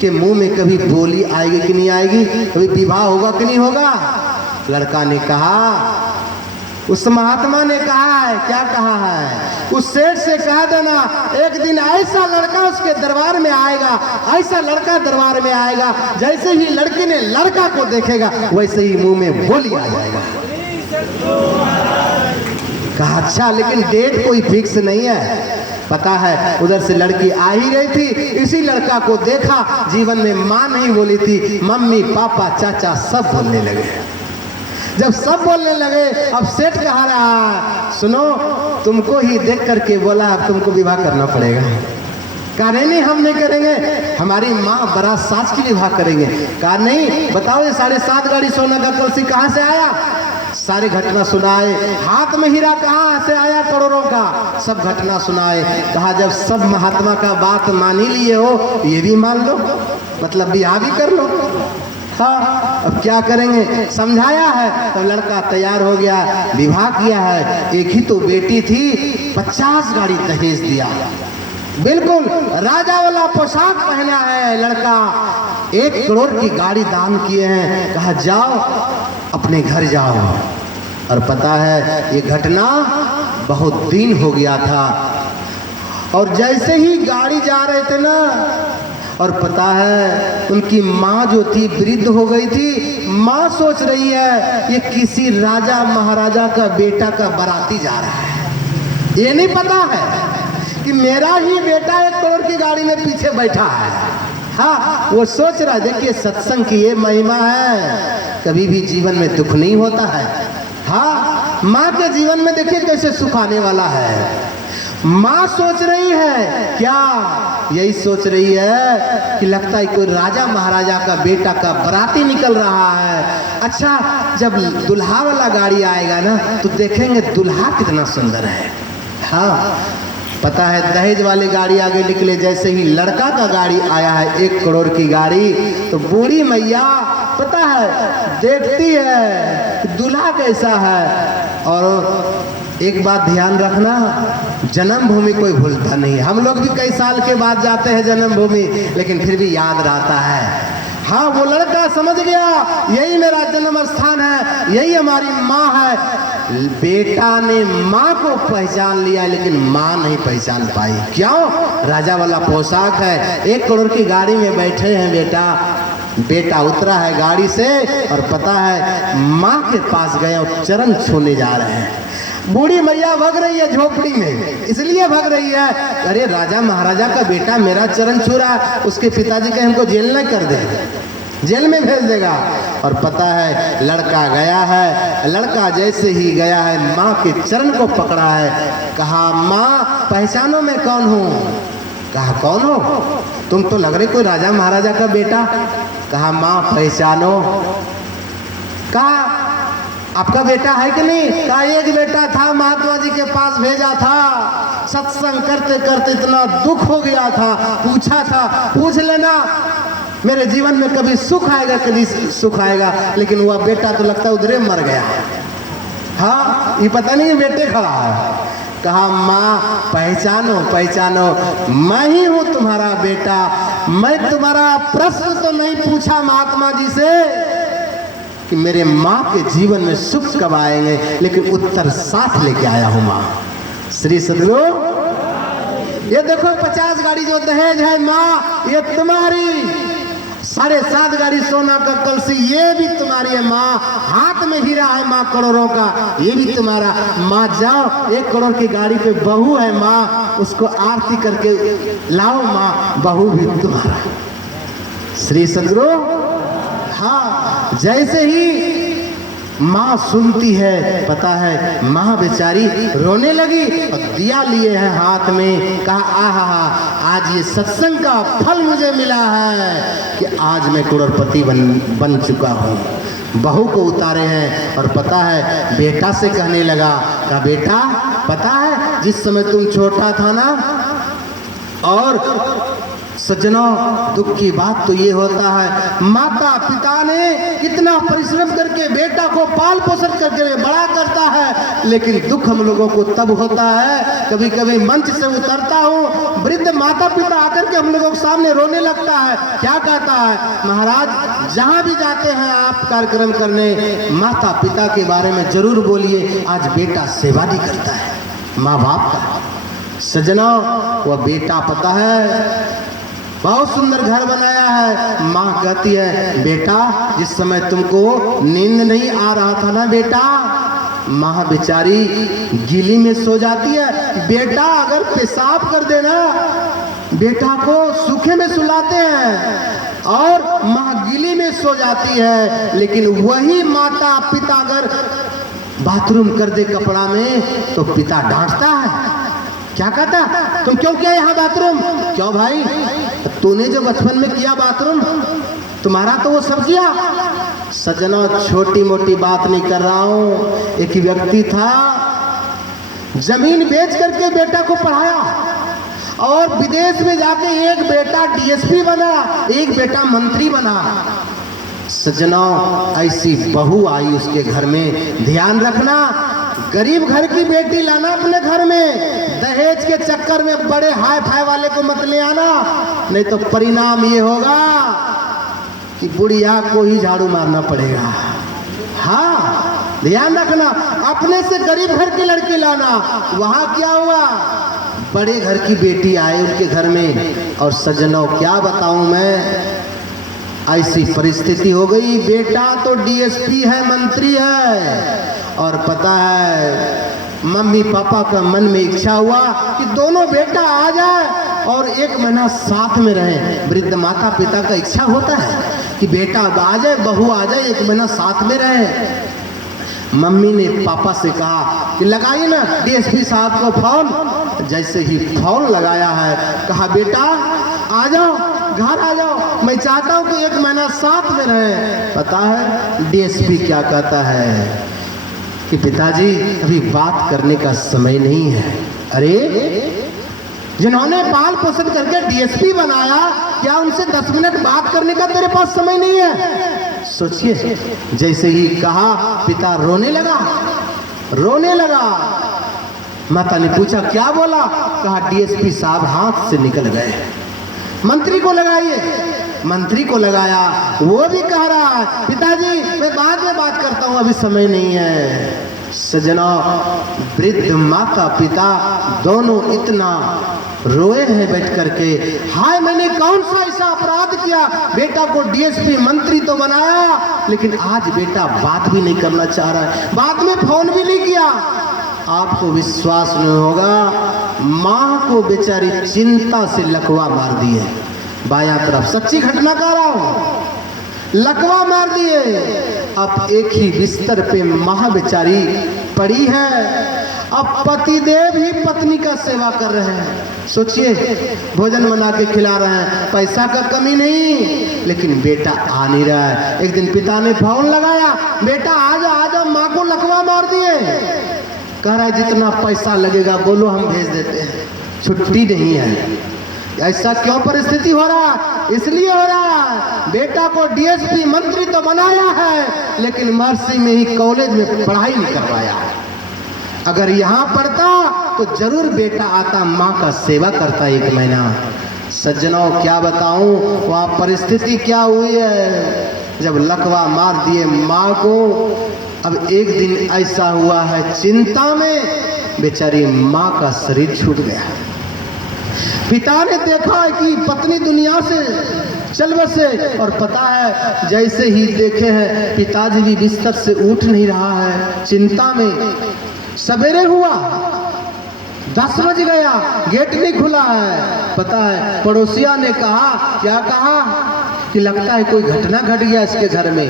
के मुंह में कभी बोली आएगी कि नहीं आएगी, कभी विवाह होगा कि नहीं होगा। लड़का ने कहा, उस महात्मा ने कहा है, क्या कहा है, उस सेठ से कह देना एक दिन ऐसा लड़का उसके दरबार में आएगा, ऐसा लड़का दरबार में आएगा, जैसे ही लड़की ने लड़का को देखेगा वैसे ही मुंह में बोली आ जाएगा। कहा अच्छा, लेकिन डेट कोई फिक्स नहीं है। पता है उधर से लड़की आ ही रही थी, इसी लड़का को देखा, जीवन में माँ नहीं बोली थी, मम्मी पापा चाचा सब बोलने लगे। जब सब बोलने लगे, अब सेठ कहा रहा, सुनो तुमको ही देख करके बोला अब तुमको विवाह करना पड़ेगा। कहा नहीं हम नहीं करेंगे, हमारी माँ बारात साज की विवाह करेंगे। कहा नहीं, बताओ ये 7.5 गाड़ी सोना का कलसी कहाँ से आया। सारी घटना सुनाए, हाथ में हीरा कहाँ से आया करोड़ों का, सब घटना सुनाए। कहा जब सब महात्मा का बात मान ही लिए हो, ये भी मान लो, मतलब ब्याह भी कर लो। हाँ, अब क्या करेंगे, समझाया है। तो लड़का तैयार हो गया, विवाह किया है। एक ही तो बेटी थी, 50 गाड़ी दहेज दिया, बिल्कुल राजा वाला पोशाक पहना है लड़का, 1 करोड़ की गाड़ी दान किए हैं। कहा जाओ अपने घर जाओ, और पता है ये घटना बहुत दिन हो गया था, और जैसे ही गाड़ी जा रहे थे ना, और पता है उनकी माँ जो थी वृद्ध हो गई थी। माँ सोच रही है ये किसी राजा महाराजा का बेटा का बाराती जा रहा है। ये नहीं पता है कि मेरा ही बेटा 1 करोड़ की गाड़ी में पीछे बैठा है। हाँ, वो सोच रहा है। देखिए सत्संग की ये महिमा है, कभी भी जीवन में दुख नहीं होता है। हाँ, माँ के जीवन में देखिए कैसे सुख आने वाला है। माँ सोच रही है क्या, यही सोच रही है कि लगता है कोई राजा महाराजा का बेटा का बाराती निकल रहा है। अच्छा, जब दुल्हा वाला गाड़ी आएगा ना तो देखेंगे दुल्हा कितना सुंदर है। हाँ, पता है दहेज वाली गाड़ी आगे निकले, जैसे ही लड़का का गाड़ी आया है 1 करोड़ की गाड़ी, तो बूढ़ी मैया पता है देखती है कि दूल्हा कैसा है। और एक बात ध्यान रखना, जन्मभूमि कोई भूलता नहीं। हम लोग भी कई साल के बाद जाते हैं जन्मभूमि, लेकिन फिर भी याद रहता है। हाँ, वो लड़का समझ गया यही मेरा जन्म स्थान है, यही हमारी माँ है। बेटा ने माँ को पहचान लिया, लेकिन माँ नहीं पहचान पाई। क्यों? राजा वाला पोशाक है, 1 करोड़ की गाड़ी में बैठे हैं बेटा उतरा है गाड़ी से, और पता है माँ के पास गए और चरण छूने जा रहे हैं। बूढ़ी मैया भग रही है झोपड़ी में, इसलिए भग रही है, अरे राजा महाराजा का बेटा मेरा चरण छू रहा है, उसके पिताजी कहीं हमको जेल न कर दे, जेल में भेज देगा। और पता है लड़का गया है, लड़का जैसे ही गया है माँ के चरण को पकड़ा है, कहा माँ पहचानो मैं कौन हूँ। कहा कौन हो तुम, तो लग रहे कोई राजा महाराजा का बेटा। कहा माँ पहचानो। कहा आपका बेटा है कि नहीं? कहा एक बेटा था, महात्मा जी के पास भेजा था, सत्संग करते करते इतना दुख हो गया था, पूछा था पूछ लेना मेरे जीवन में कभी सुख आएगा, कभी सुख आएगा, लेकिन वह बेटा तो लगता है उधरे मर गया। हाँ, ये पता नहीं बेटे खड़ा है। कहा माँ पहचानो, मैं ही हूँ तुम्हारा बेटा। मैं तुम्हारा प्रश्न तो नहीं पूछा महात्मा जी से कि मेरे माँ के जीवन में सुख कब आएंगे, लेकिन उत्तर साथ लेके आया हूँ माँ। श्री सदगुरु, ये देखो 50 गाड़ी जो दहेज है माँ, ये तुम्हारी। 7.5 गाड़ी सोना का कलसी, ये भी तुम्हारी है माँ। हाथ में हीरा है माँ करोड़ों का, ये भी तुम्हारा। माँ जाओ, 1 करोड़ की गाड़ी पे बहू है माँ, उसको आरती करके लाओ माँ, बहू भी तुम्हारा। श्री सदगुरु। हाँ, जैसे ही माँ सुनती है, पता है माँ बेचारी रोने लगी और दिया लिए है हाथ में। कहा आहा, आज ये सत्संग का फल मुझे मिला है कि आज मैं करोड़पति बन चुका हूँ। बहू को उतारे हैं और पता है बेटा से कहने लगा, कहा बेटा पता है जिस समय तुम छोटा था ना, और सज्जनों दुख की बात तो ये होता है, माता पिता ने कितना परिश्रम करके बेटा को पाल पोषण करके बड़ा करता है, लेकिन दुख हम लोगों को तब होता है, कभी कभी मंच से उतरता हूँ, वृद्ध माता पिता आकर के हम लोगों के सामने रोने लगता है। क्या कहता है, महाराज जहाँ भी जाते हैं आप कार्यक्रम करने, माता पिता के बारे में जरूर बोलिए। आज बेटा सेवा भी करता है माँ बाप का। सज्जनों, वह बेटा पता है बहुत सुंदर घर बनाया है। माँ कहती है बेटा जिस समय तुमको नींद नहीं आ रहा था ना बेटा, माँ बेचारी गीली में सो जाती है। बेटा अगर पेशाब कर देना, बेटा को सूखे में सुलाते हैं और माँ गीली में सो जाती है, लेकिन वही माता पिता अगर बाथरूम कर दे कपड़ा में तो पिता डांटता है। क्या कहता, तुम क्यों किया यहाँ बाथरूम? क्यों भाई, तूने जो बचपन में किया बाथरूम, तुम्हारा तो वो सब किया। सज्जनों, छोटी मोटी बात नहीं कर रहा हूँ। एक व्यक्ति था, जमीन बेच करके बेटा को पढ़ाया और विदेश में जाके एक बेटा डीएसपी बना, एक बेटा मंत्री बना। सज्जनों, ऐसी बहू आई उसके घर में। ध्यान रखना, गरीब घर की बेटी लाना अपने घर में, दहेज के चक्कर में बड़े हाई फाई वाले को मत ले आना, नहीं तो परिणाम ये होगा कि बुढ़िया को ही झाड़ू मारना पड़ेगा। हाँ, ध्यान रखना, अपने से गरीब घर की लड़की लाना। वहां क्या हुआ, बड़े घर की बेटी आए उनके घर में, और सज्जनों क्या बताऊं मैं, ऐसी परिस्थिति हो गई, बेटा तो डीएसपी है, मंत्री है, और पता है मम्मी पापा का मन में इच्छा हुआ कि दोनों बेटा आ जाए और 1 महीना साथ में रहे। वृद्ध माता पिता का इच्छा होता है कि बेटा आ जाए, बहू आ जाए, 1 महीना साथ में रहे। मम्मी ने पापा से कहा कि लगाइए ना डीएसपी साहब को फोन। जैसे ही फोन लगाया है, कहा बेटा आ जाओ, घर आ जाओ, मैं चाहता हूं कि 1 महीना साथ में रहे। पता है डीएसपी क्या कहता है कि पिताजी अभी बात करने का समय नहीं है। अरे जिन्होंने पाल पोषण करके डीएसपी बनाया, क्या उनसे 10 मिनट बात करने का तेरे पास समय नहीं है? सोचिए, जैसे ही कहा पिता रोने लगा। माता ने पूछा क्या बोला? कहा डीएसपी साहब हाथ से निकल गए, मंत्री को लगाइए। मंत्री को लगाया, वो भी कह रहा है पिताजी मैं बाद में बात करता हूं, अभी समय नहीं है। सज्जनों, वृद्ध माता पिता दोनों इतना रोए हैं बैठ करके, हाय मैंने कौन सा ऐसा अपराध किया, बेटा को डीएसपी मंत्री तो बनाया, लेकिन आज बेटा बात भी नहीं करना चाह रहा है, बाद में फोन भी नहीं किया। आपको विश्वास नहीं होगा, माँ को बेचारी चिंता से लकवा मार दिए। बायां तरफ सच्ची घटना कह रहा हूं, लकवा मार दिए। अब एक ही बिस्तर पे माँ बेचारी पड़ी है। अब पतिदेव ही पत्नी का सेवा कर रहे हैं। सोचिए, भोजन बना के खिला रहे हैं, पैसा का कमी नहीं, लेकिन बेटा आ नहीं रहा है। एक दिन पिता ने फोन लगाया, बेटा आ जाओ, माँ को लकवा मार दिए। कह रहा है जितना पैसा लगेगा बोलो हम भेज देते हैं, छुट्टी नहीं है। ऐसा क्यों परिस्थिति हो रहा है? इसलिए हो रहा है, बेटा को डीएसपी मंत्री तो बनाया है, लेकिन मर्सी में ही कॉलेज में पढ़ाई नहीं करवाया। अगर यहाँ पढ़ता तो जरूर बेटा आता, माँ का सेवा करता 1 महीना। सज्जनों क्या बताऊं वहाँ परिस्थिति क्या हुई है, जब लकवा मार दिए माँ को। अब एक दिन ऐसा हुआ है, चिंता में बेचारी माँ का शरीर छूट गया। पिता ने देखा कि पत्नी दुनिया से चल बसे, और पता है जैसे ही देखे हैं पिताजी भी बिस्तर से उठ नहीं रहा है, चिंता में। सवेरे हुआ, 10 बज गया, गेट नहीं खुला है। पता है पड़ोसिया ने कहा, क्या कहा कि लगता है कोई घटना घट गया इसके घर में।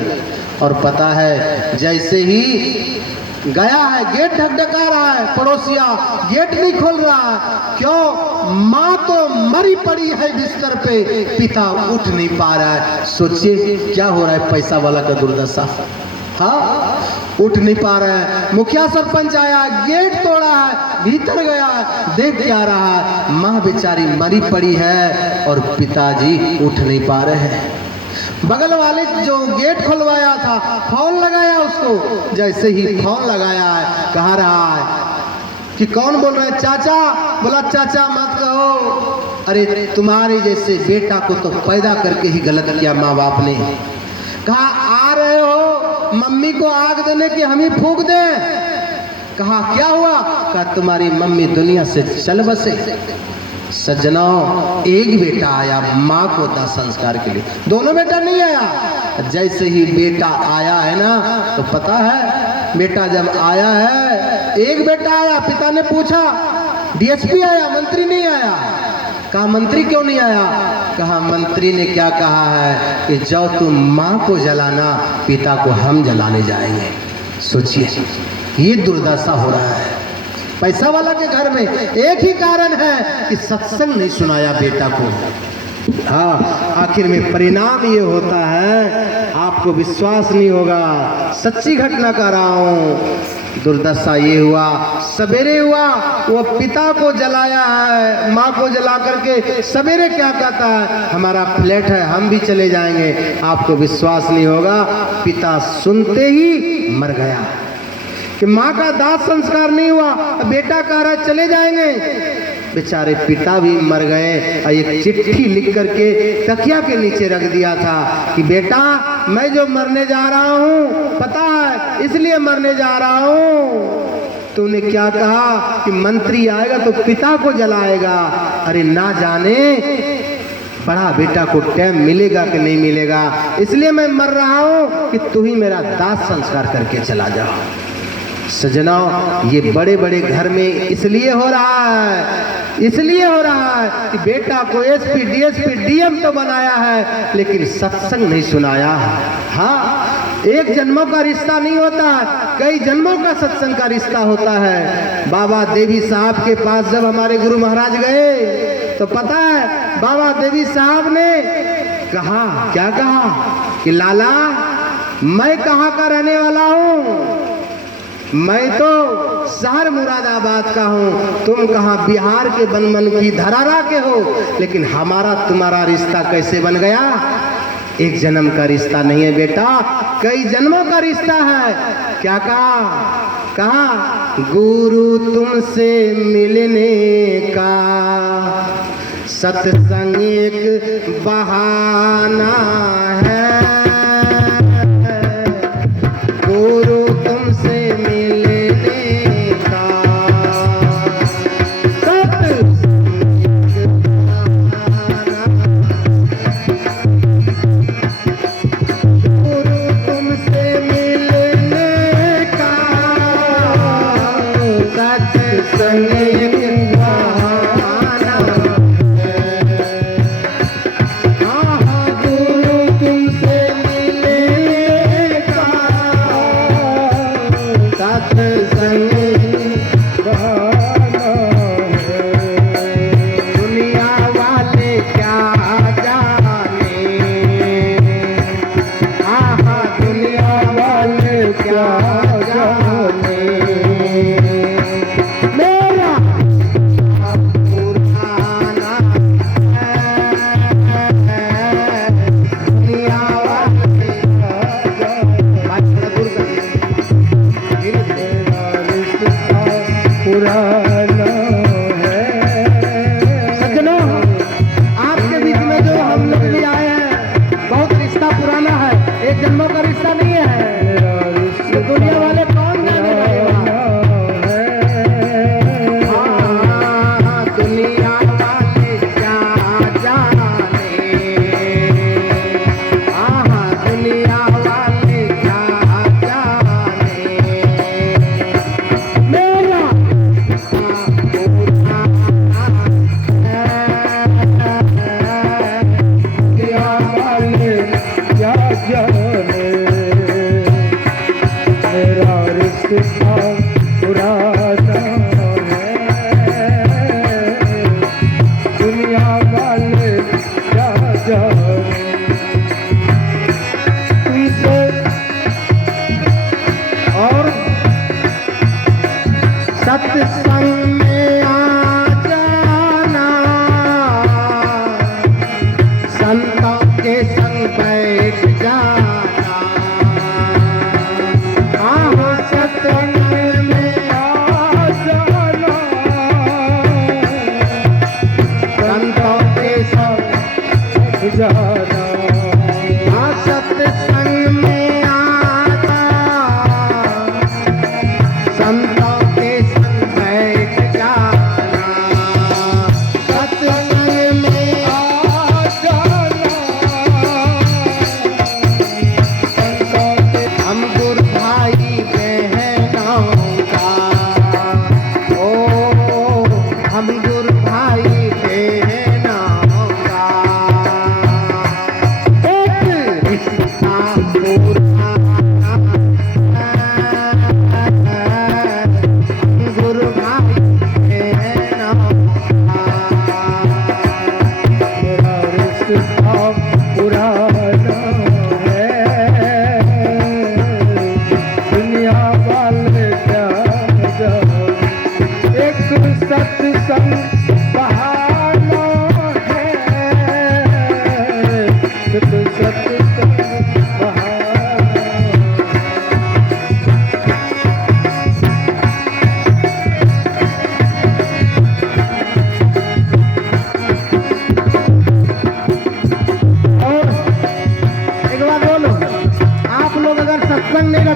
और पता है जैसे ही गया है, गेट ढकढका रहा है, पड़ोसिया गेट नहीं खोल रहा है। क्यों? माँ तो मरी पड़ी है बिस्तर पे, पिता उठ नहीं पा रहा है। सोचिए क्या हो रहा है, पैसा वाला का दुर्दशा। हाँ, उठ नहीं पा रहा है। मुखिया सरपंच आया, गेट तोड़ा है, भीतर गया, देख क्या रहा है, माँ बेचारी मरी पड़ी है और पिताजी उठ नहीं पा रहे हैं। बगल वाले जो गेट खुलवाया था, फोन लगाया उसको। जैसे ही फोन लगाया है, कहा रहा है कि कौन बोल रहे हैं? चाचा। बोला चाचा मत कहो, अरे तुम्हारे जैसे बेटा को तो पैदा करके ही गलत किया माँ बाप ने। कहा आ रहे हो मम्मी को आग देने की, हम ही फूंक दें? कहा क्या हुआ? कहा तुम्हारी मम्मी दुनिया से चल बसे। सज्जनों, एक बेटा आया माँ को दाह संस्कार के लिए, दोनों बेटा नहीं आया। जैसे ही बेटा आया है ना, तो पता है बेटा जब आया है, एक बेटा आया, पिता ने पूछा डीएसपी आया, मंत्री नहीं आया। कहा मंत्री क्यों नहीं आया? कहा मंत्री ने क्या कहा है कि जाओ तुम माँ को जलाना, पिता को हम जलाने जाएंगे। सोचिए ये दुर्दशा हो रहा है। पैसा वाला के घर में एक ही कारण है कि सत्संग नहीं सुनाया बेटा को। हाँ, आखिर में परिणाम ये होता है, आपको विश्वास नहीं होगा, सच्ची घटना कह रहा हूँ। दुर्दशा ये हुआ, सवेरे हुआ, वो पिता को जलाया है, माँ को जला करके सवेरे क्या कहता है, हमारा फ्लैट है, हम भी चले जाएंगे। आपको विश्वास नहीं होगा, पिता सुनते ही मर गया कि माँ का दाह संस्कार नहीं हुआ। बेटा कह रहा चले जाएंगे, बेचारे पिता भी मर गए और एक चिट्ठी लिख करके तकिया के नीचे रख दिया था कि बेटा मैं जो मरने जा रहा हूँ पता है इसलिए मरने जा रहा हूँ। तूने क्या कहा कि मंत्री आएगा तो पिता को जलाएगा। अरे ना जाने बड़ा बेटा को टाइम मिलेगा कि नहीं मिलेगा, इसलिए मैं मर रहा हूँ कि तू ही मेरा दाह संस्कार करके चला जा। सजना ये बड़े बड़े घर में इसलिए हो रहा है कि बेटा को एसपी डीएसपी डीएम तो बनाया है लेकिन सत्संग नहीं सुनाया। हाँ, एक जन्मों का रिश्ता नहीं होता, कई जन्मों का सत्संग का रिश्ता होता है। बाबा देवी साहब के पास जब हमारे गुरु महाराज गए तो पता है बाबा देवी साहब ने कहा, क्या कहा कि लाला मैं कहाँ का रहने वाला हूँ, मैं तो शहर मुरादाबाद का हूँ, तुम कहाँ बिहार के बनमन की धरारा के हो, लेकिन हमारा तुम्हारा रिश्ता कैसे बन गया। एक जन्म का रिश्ता नहीं है बेटा, कई जन्मों का रिश्ता है। क्या कहा गुरु तुमसे मिलने का सत्संग एक बहाना है, गुरु तुमसे मिलने का सत्संग एक बहाना, गुरु तुमसे मिलने का सत्संग एक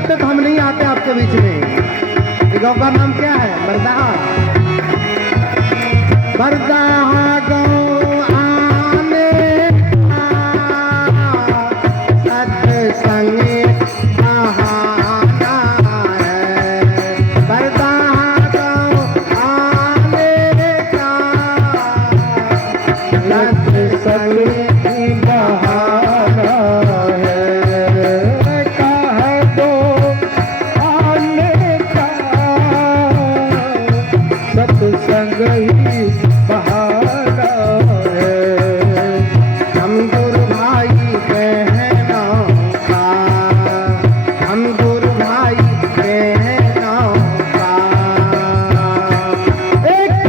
सकते तो हम नहीं आते आपके बीच में। ये गाँव का नाम क्या है? बरदाहा। बरदाहा गाँव आने सत्संग बहाना है। बरदाहा गाँव आने का सत्संग बहाना है। कह दो आने का सत्संग ही बहाना है। हम गुरु भाई बहनों का, हम गुरु भाई बहनों का एक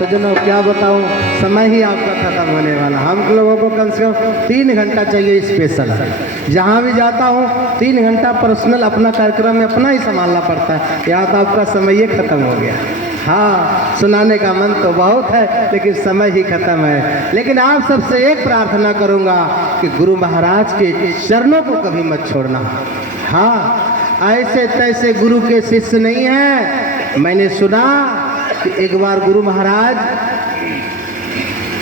सज्जनों, क्या बताऊं, समय ही आपका खत्म होने वाला। हम लोगों को कम से कम 3 घंटा चाहिए स्पेशल। जहां भी जाता हूं 3 घंटा पर्सनल अपना कार्यक्रम में अपना ही संभालना पड़ता है। यहाँ तो आपका समय ही खत्म हो गया। हाँ, सुनाने का मन तो बहुत है लेकिन समय ही खत्म है। लेकिन आप सबसे एक प्रार्थना करूंगा कि गुरु महाराज के चरणों को कभी मत छोड़ना। हाँ, ऐसे तैसे गुरु के शिष्य नहीं है। मैंने सुना कि एक बार गुरु महाराज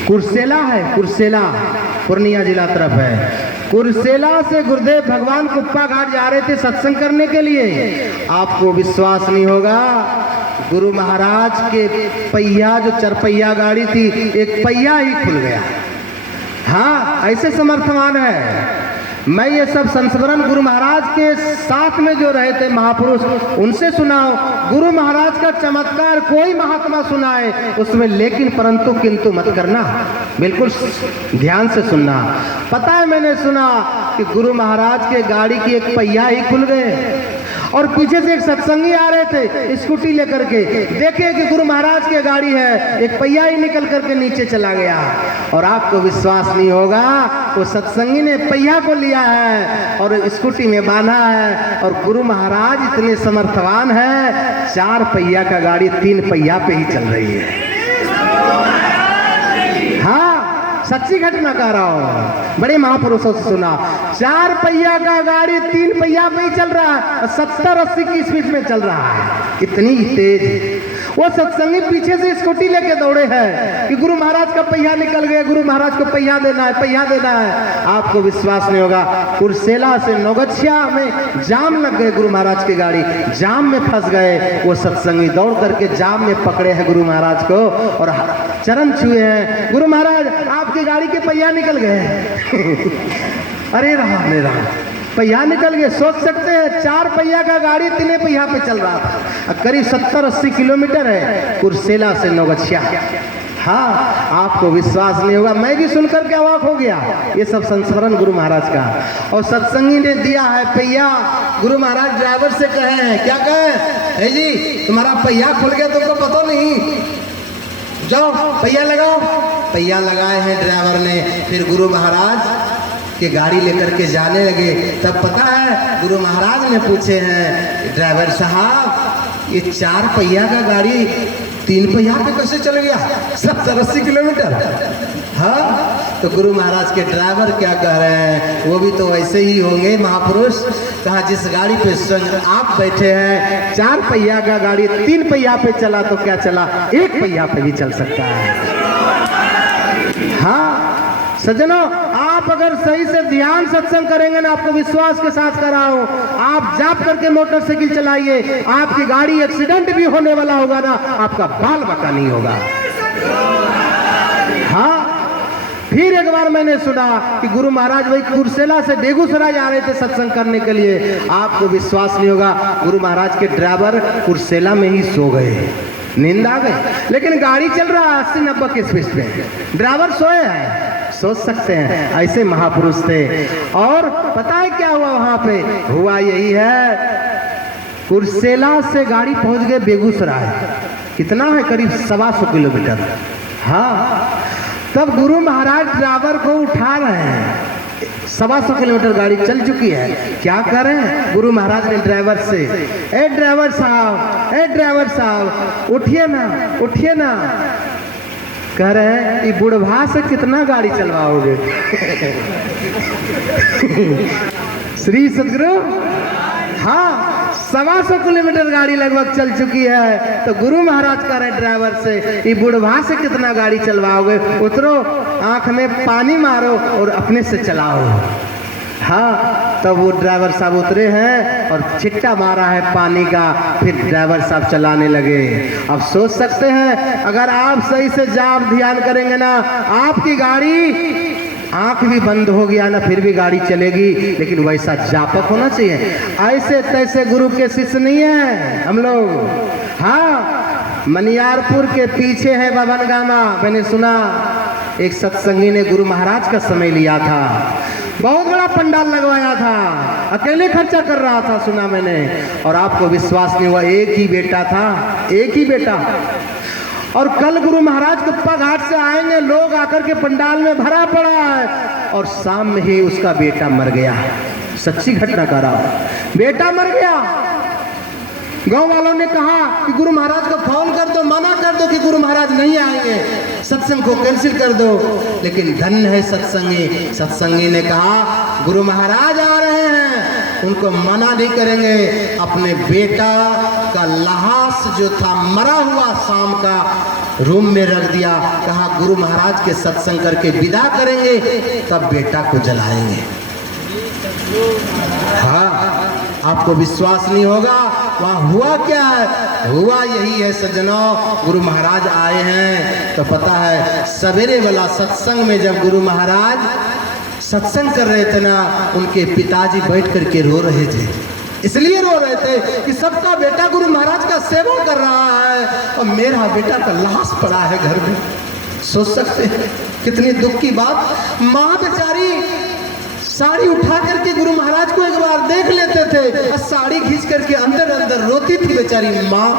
कुर्सेला है, कुर्सेला पूर्णिया जिला तरफ है, कुर्सेला से गुरुदेव भगवान कुप्पा घाट जा रहे थे सत्संग करने के लिए। आपको विश्वास नहीं होगा, गुरु महाराज के पहिया, जो चरपहिया गाड़ी थी, एक पहिया ही खुल गया। हाँ, ऐसे समर्थमान है। मैं ये सब संस्मरण गुरु महाराज के साथ में जो रहे थे महापुरुष, उनसे सुनाओ। गुरु महाराज का चमत्कार कोई महात्मा सुनाए उसमें लेकिन परंतु किंतु मत करना, बिल्कुल ध्यान से सुनना। पता है, मैंने सुना कि गुरु महाराज के गाड़ी की एक पहिया ही खुल गए और पीछे से एक सत्संगी आ रहे थे स्कूटी लेकर के। देखे कि गुरु महाराज की गाड़ी है, एक पहिया ही निकल करके नीचे चला गया। और आपको विश्वास नहीं होगा, वो सत्संगी ने पहिया को लिया है और स्कूटी में बांधा है। और गुरु महाराज इतने समर्थवान है, 4 पहिया का गाड़ी 3 पहिया पे ही चल रही है। हाँ, सच्ची घटना कह रहा हूँ, बड़े महापुरुषों से सुना। 4 पहिया का गाड़ी 3 पहिया पे ही चल रहा है, 70-80 की स्पीड में चल रहा है, इतनी तेज। वो सत्संगी पीछे से स्कूटी लेके दौड़े हैं कि गुरु महाराज का पहिया निकल गया, गुरु महाराज को पहिया देना है, पहिया देना है। आपको विश्वास नहीं होगा, कुर्सेला से नौगछिया में जाम लग गए, गुरु महाराज की गाड़ी जाम में फंस गए। वो सत्संगी दौड़ करके जाम में पकड़े हैं गुरु महाराज को और चरण छुए हैं, गुरु महाराज आपकी गाड़ी के पहिया निकल गए। अरे रहा पहिया निकल गए। सोच सकते हैं, 4 पहिया का गाड़ी 3 पहिया पे चल रहा था। करीब 70-80 किलोमीटर है कुर्सेला से नौगछिया। हाँ, आपको विश्वास नहीं होगा, मैं भी सुनकर के अवाक हो गया। ये सब संस्मरण गुरु महाराज का। और सत्संगी ने दिया है पहिया। गुरु महाराज ड्राइवर से कहे हैं, क्या कहे, है जी तुम्हारा पहिया खुल गया, तुमको पता नहीं, जाओ पहिया लगाओ। पहिया लगाए हैं ड्राइवर ने। फिर गुरु महाराज के गाड़ी लेकर के जाने लगे। तब पता है, गुरु महाराज ने पूछे हैं, ड्राइवर साहब ये 4 पहिया का गाड़ी 3 पहिया पे कैसे चल गया, 70-80 किलोमीटर। हाँ, तो गुरु महाराज के ड्राइवर क्या कह रहे हैं, वो भी तो वैसे ही होंगे महापुरुष। कहा जिस गाड़ी पे स्वयं आप बैठे हैं, 4 पहिया का गाड़ी 3 पहिया पे चला तो क्या चला, 1 पहिया पे भी चल सकता है। हाँ सज्जनों, आप अगर सही से ध्यान सत्संग करेंगे ना, आपको विश्वास के साथ कर रहा हूं, आप जाप करके मोटरसाइकिल चलाइए, आपकी गाड़ी एक्सीडेंट भी होने वाला होगा ना, आपका बाल बका नहीं होगा। हाँ, फिर एक बार मैंने सुना कि गुरु महाराज वही कुर्सेला से बेगूसराय आ रहे थे सत्संग करने के लिए। आपको विश्वास नहीं होगा, गुरु महाराज के ड्राइवर कुर्सेला में ही सो गए। नींद आ गई। लेकिन गाड़ी चल रहा है 80-90 की स्पीड पे, ड्राइवर सोए हैं। सोच सकते हैं ऐसे महापुरुष थे। और पता है क्या हुआ वहां पे? हुआ यही है, कुर्सेला से गाड़ी पहुंच गए बेगूसराय। कितना है? करीब 125 किलोमीटर। हाँ, तब गुरु महाराज ड्राइवर को उठा रहे हैं। 125 किलोमीटर गाड़ी चल चुकी है। क्या करें? गुरु महाराज ने ड्राइवर से, ए ड्राइवर साहब उठिए ना, उठिए ना। कह रहे हैं ये बुढ़वा से कितना गाड़ी चलवाओगे? श्री सदगुरु। हाँ, 125 किलोमीटर गाड़ी लगभग चल चुकी है। तो गुरु महाराज कह रहे ड्राइवर से, ये बुढ़वा से कितना गाड़ी चलवाओगे? उतरो, आंख में पानी मारो और अपने से चलाओ। हाँ, तब वो ड्राइवर साहब उतरे हैं और छिट्टा मारा है पानी का। फिर ड्राइवर साहब चलाने लगे। अब सोच सकते हैं अगर आप सही से जाप ध्यान करेंगे ना, आपकी गाड़ी आंख भी बंद हो गया ना फिर भी गाड़ी चलेगी। लेकिन वैसा जापक होना चाहिए। ऐसे तैसे गुरु के शिष्य नहीं है हम लोग। हाँ, मनियारपुर के पीछे है बभनगामा। मैंने सुना एक सत्संगी ने गुरु महाराज का समय लिया था, बहुत बड़ा पंडाल लगवाया था, अकेले खर्चा कर रहा था, सुना मैंने। और आपको विश्वास नहीं हुआ, एक ही बेटा था, एक ही बेटा। और कल गुरु महाराज कुप्पा घाट से आएंगे लोग, आकर के पंडाल में भरा पड़ा है। और शाम में ही उसका बेटा मर गया। सच्ची घटना कर रहा हूं, बेटा मर गया। गांव वालों ने कहा कि गुरु महाराज को फोन कर दो, मना कर दो कि गुरु महाराज नहीं आएंगे, सत्संग को कैंसिल कर दो। लेकिन धन्य है सत्संगी। सत्संगी ने कहा गुरु महाराज आ रहे हैं, उनको मना नहीं करेंगे। अपने बेटा का लाश जो था मरा हुआ शाम का रूम में रख दिया। कहा गुरु महाराज के सत्संग करके विदा करेंगे, तब बेटा को जलाएंगे। हाँ, आपको विश्वास नहीं होगा वहाँ हुआ क्या है। हुआ यही है सज्जनों, गुरु महाराज आए हैं तो पता है सवेरे वाला सत्संग में जब गुरु महाराज सत्संग कर रहे थे ना, उनके पिताजी बैठ करके रो रहे थे। इसलिए रो रहे थे कि सबका बेटा गुरु महाराज का सेवा कर रहा है और मेरा बेटा का लाश पड़ा है घर में। सोच सकते हैं कितनी दुख की बात। माँ बेचारी साड़ी उठा करके गुरु महाराज को एक बार देख लेते थे और साड़ी खींच करके अंदर अंदर रोती थी बेचारी माँ।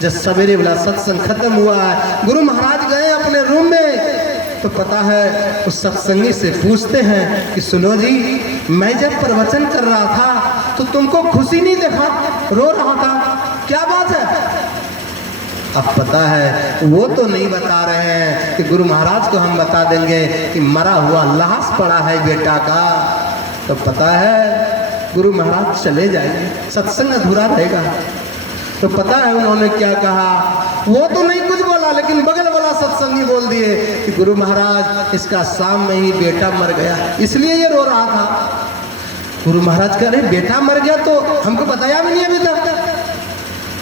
जब सवेरे वाला सत्संग खत्म हुआ है, गुरु महाराज गए अपने रूम में, तो पता है उस सत्संगी से पूछते हैं कि सुनो जी, मैं जब प्रवचन कर रहा था तो तुमको खुशी नहीं देखा, रो रहा था, क्या बात है? अब पता है वो तो नहीं बता रहे हैं कि गुरु महाराज को हम बता देंगे कि मरा हुआ लाश पड़ा है बेटा का। तो पता है गुरु महाराज चले जाएंगे, सत्संग अधूरा रहेगा। तो पता है उन्होंने क्या कहा? वो तो नहीं कुछ बोला, लेकिन बगल वाला सत्संगी बोल दिए कि गुरु महाराज इसका शाम में ही बेटा मर गया, इसलिए ये रो रहा था। गुरु महाराज कह रहे बेटा मर गया तो हमको बताया भी नहीं अभी तक।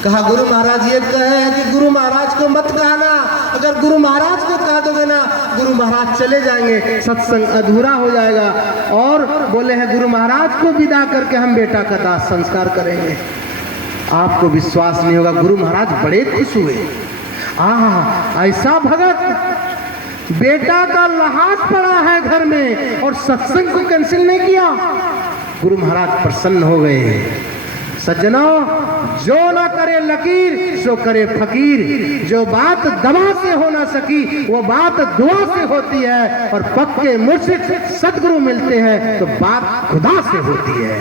कहा गुरु महाराज ये कहे हैं कि गुरु महाराज को मत कहना, अगर गुरु महाराज को कह दोगे ना गुरु महाराज चले जाएंगे, सत्संग अधूरा हो जाएगा। और बोले हैं गुरु महाराज को विदा करके हम बेटा का दाह संस्कार करेंगे। आपको विश्वास नहीं होगा, गुरु महाराज बड़े खुश हुए। ऐसा भगत, बेटा का लाश पड़ा है घर में और सत्संग को कैंसिल नहीं किया। गुरु महाराज प्रसन्न हो गए। सज्जनों, जो ना करे लकीर सो करे फकीर। जो बात दवा से हो ना सकी वो बात दुआ से होती है। और पक्के मुर्शिद सदगुरु मिलते हैं तो बात खुदा से होती है।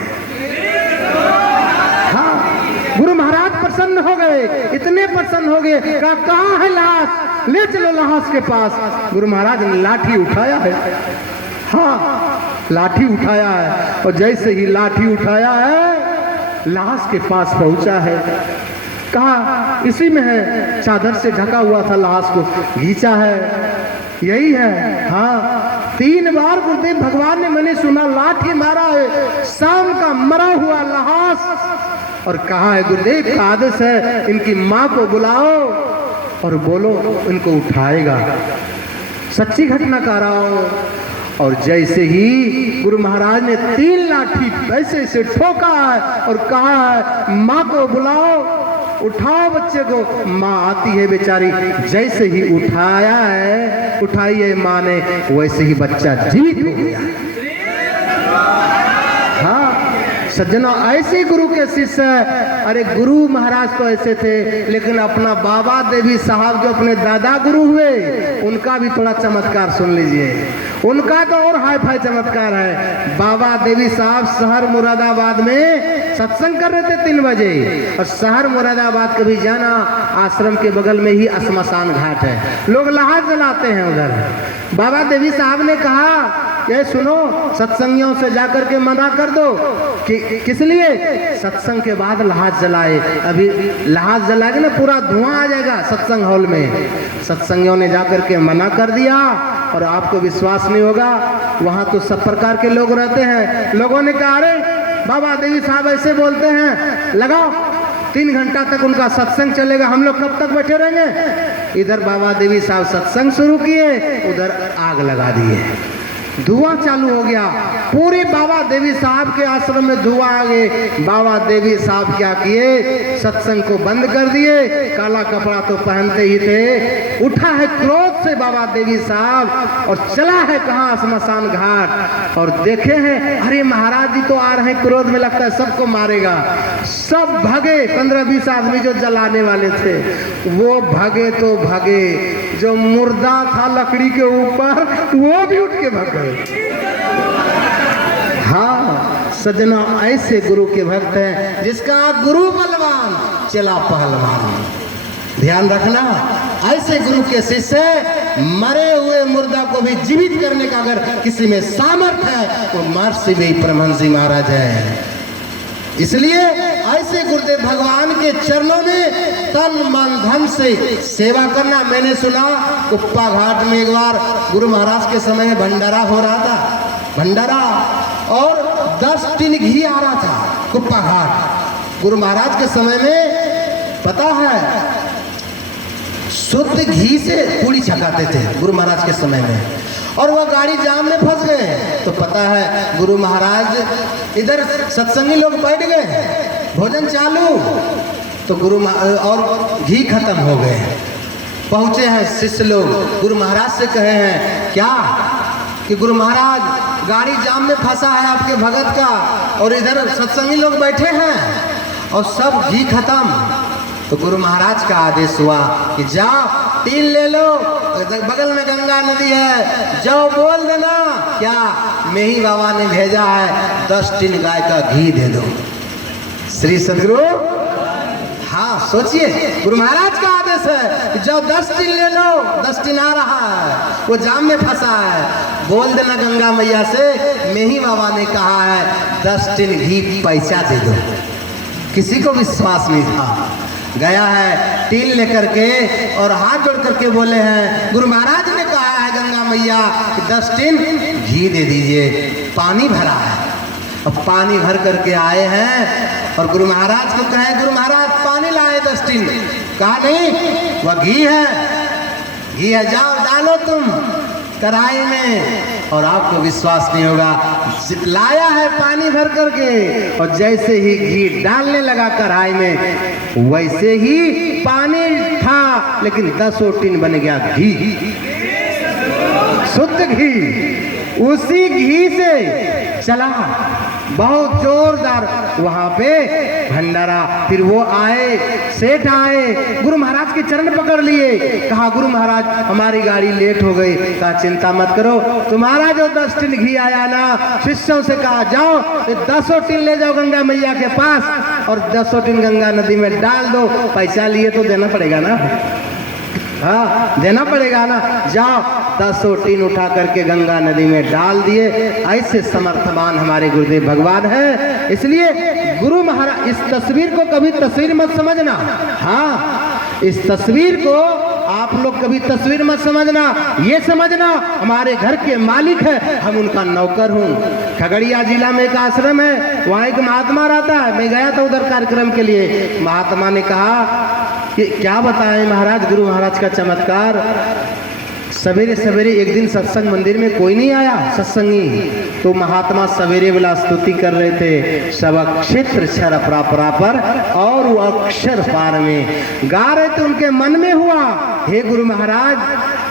हाँ, गुरु महाराज प्रसन्न हो गए, इतने प्रसन्न हो गए, कहाँ है लाश, ले चलो लाश के पास। गुरु महाराज ने लाठी उठाया है। हाँ, लाठी उठाया है और जैसे ही लाठी उठाया है लाश के पास पहुंचा है। कहा इसी में है, चादर से ढका हुआ था, लाश को खींचा है, यही है। हाँ, 3 बार गुरुदेव भगवान ने मैंने सुना लाठी मारा है, शाम का मरा हुआ लाश। और कहा है गुरुदेव का आदेश है इनकी माँ को बुलाओ और बोलो इनको उठाएगा। सच्ची घटना कह रहा हूं। और जैसे ही गुरु महाराज ने 3 लाठी ऐसे से ठोका है और कहा है माँ को बुलाओ। उठाओ बच्चे को। माँ आती है बेचारी, जैसे ही उठाई है माँ ने, वैसे ही बच्चा जीवित हो गया। हाँ सज्जनों, ऐसे गुरु के शिष्य, अरे गुरु महाराज तो ऐसे थे, लेकिन अपना बाबा देवी साहब जो अपने दादा गुरु हुए, उनका भी थोड़ा चमत्कार सुन लीजिए। उनका तो और हाई फाई चमत्कार है। बाबा देवी साहब शहर मुरादाबाद में सत्संग कर रहे थे 3 बजे, और शहर मुरादाबाद कभी जाना, आश्रम के बगल में ही श्मशान घाट है, लोग लहाज जलाते हैं उधर। बाबा देवी साहब ने कहा, ये सुनो, सत्संगियों से जाकर के मना कर दो कि किस लिए, सत्संग के बाद लहाज जलाए। अभी लहाज जलाएंगे ना, पूरा धुआं आ जाएगा सत्संग हॉल में। सत्संगियों ने जाकर के मना कर दिया, और आपको विश्वास नहीं होगा, वहां तो सब प्रकार के लोग रहते हैं। लोगों ने कहा, अरे बाबा देवी साहब ऐसे बोलते हैं, लगाओ 3 घंटा तक उनका सत्संग चलेगा, हम लोग कब तक बैठे रहेंगे। इधर बाबा देवी साहब सत्संग शुरू किए, उधर आग लगा दिए, धुआं चालू हो गया। पूरे बाबा देवी साहब के आश्रम में धुआं आ गए। बाबा देवी साहब क्या किए, सत्संग को बंद कर दिए। काला कपड़ा तो पहनते ही थे। उठा है क्रोध से बाबा देवी साहब, और चला है कहाँ, श्मशान घाट। और देखे हैं, अरे महाराज जी तो आ रहे हैं, क्रोध में लगता है सबको मारेगा। सब भागे, 15-20 आदमी जो जलाने वाले थे वो भागे तो भागे, जो मुर्दा था लकड़ी के ऊपर वो भी उठ के भाग गए। हाँ सजना, ऐसे गुरु के भक्त हैं, जिसका गुरु बलवान चला पहलवान। ध्यान रखना, ऐसे गुरु के शिष्य, मरे हुए मुर्दा को भी जीवित करने का अगर किसी में सामर्थ्य है, वो महर्षि भी परमहंस जी महाराज है। इसलिए ऐसे गुरुदेव भगवान के चरणों में तन मन धन से सेवा करना। मैंने सुना कुप्पा घाट में एक बार गुरु महाराज के समय भंडारा हो रहा था, भंडारा, और 10 टिन घी आ रहा था कुप्पा घाट। गुरु महाराज के समय में पता है शुद्ध घी से पूड़ी छकाते थे गुरु महाराज के समय में, और वह गाड़ी जाम में फंस गए। तो पता है गुरु महाराज, इधर सत्संगी लोग बैठ गए, भोजन चालू, तो और घी खत्म हो गए। पहुंचे हैं शिष्य लोग, गुरु महाराज से कहे हैं क्या कि गुरु महाराज गाड़ी जाम में फंसा है आपके भगत का, और इधर सत्संगी लोग बैठे हैं और सब घी खत्म। तो गुरु महाराज का आदेश हुआ कि जाओ 3 ले लो, बगल में गंगा नदी है, जाओ बोल देना क्या मेही बाबा ने भेजा है, 10 टिन गाय का घी दे दो। श्री सदगुरु, हाँ सोचिए, गुरु महाराज का आदेश है कि जाओ 10 टिन ले लो, 10 टिन आ रहा है, वो जाम में फंसा है, बोल देना गंगा मैया से मेही बाबा ने कहा है 10 टिन घी पैसा दे दो। किसी को विश्वास नहीं था, गया है टीन लेकर के और हाथ जोड़ करके बोले हैं, गुरु महाराज ने कहा है गंगा मैया कि 10 टिन घी दे दीजिए। पानी भरा है, अब पानी भर करके आए हैं और गुरु महाराज को कहे, गुरु महाराज पानी लाए 10 टिन। कहा नहीं, वह घी है, घी है, जाओ डालो तुम कढ़ाई में। और आपको विश्वास नहीं होगा, लाया है पानी भर करके, और जैसे ही घी डालने लगा कढ़ाई में, वैसे ही पानी था, लेकिन 10 टिन बन गया घी, शुद्ध घी। उसी घी से चला बहुत जोरदार वहां पे भंडारा। फिर वो आए, सेठ आए, गुरु महाराज के चरण पकड़ लिए, कहा गुरु महाराज हमारी गाड़ी लेट हो गई। कहा चिंता मत करो, तुम्हारा जो 10 टिन घी आया ना, शिष्यों से कहा जाओ 10 टिन ले जाओ गंगा मैया के पास और 10 टिन गंगा नदी में डाल दो। पैसा लिए तो देना पड़ेगा ना, हाँ देना पड़ेगा ना। जाओ 10 टिन उठा करके गंगा नदी में डाल दिए। ऐसे समर्थमान हमारे गुरुदेव भगवान हैं। इसलिए गुरु महाराज, इस तस्वीर को कभी तस्वीर मत समझना, हाँ इस तस्वीर को आप लोग कभी तस्वीर मत समझना, ये समझना हमारे घर के मालिक है, हम उनका नौकर हूँ। खगड़िया जिला में एक आश्रम है, वहाँ एक महात्मा रहता है। मैं गया था उधर कार्यक्रम के लिए। महात्मा ने कहा कि क्या बताएं महाराज गुरु महाराज का चमत्कार। सवेरे सवेरे एक दिन सत्संग मंदिर में कोई नहीं आया सत्संगी, तो महात्मा सवेरे वाला स्तुति कर रहे थे, सब क्षेत्र क्षर पर और वो अक्षर पार में गा रहे थे। उनके मन में हुआ, हे गुरु महाराज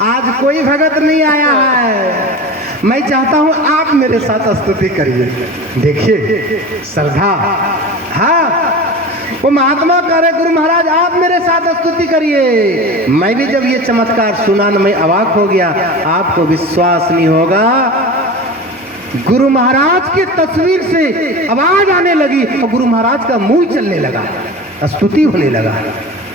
आज कोई भगत नहीं आया है, मैं चाहता हूं आप मेरे साथ स्तुति करिए। देखिए श्रद्धा, हाँ वो महात्मा कह रहे गुरु महाराज आप मेरे साथ स्तुति करिए। मैं भी जब ये चमत्कार सुना न मैं अवाक हो गया। आपको विश्वास नहीं होगा, गुरु महाराज की तस्वीर से आवाज आने लगी और गुरु महाराज का मुंह चलने लगा, स्तुति होने लगा।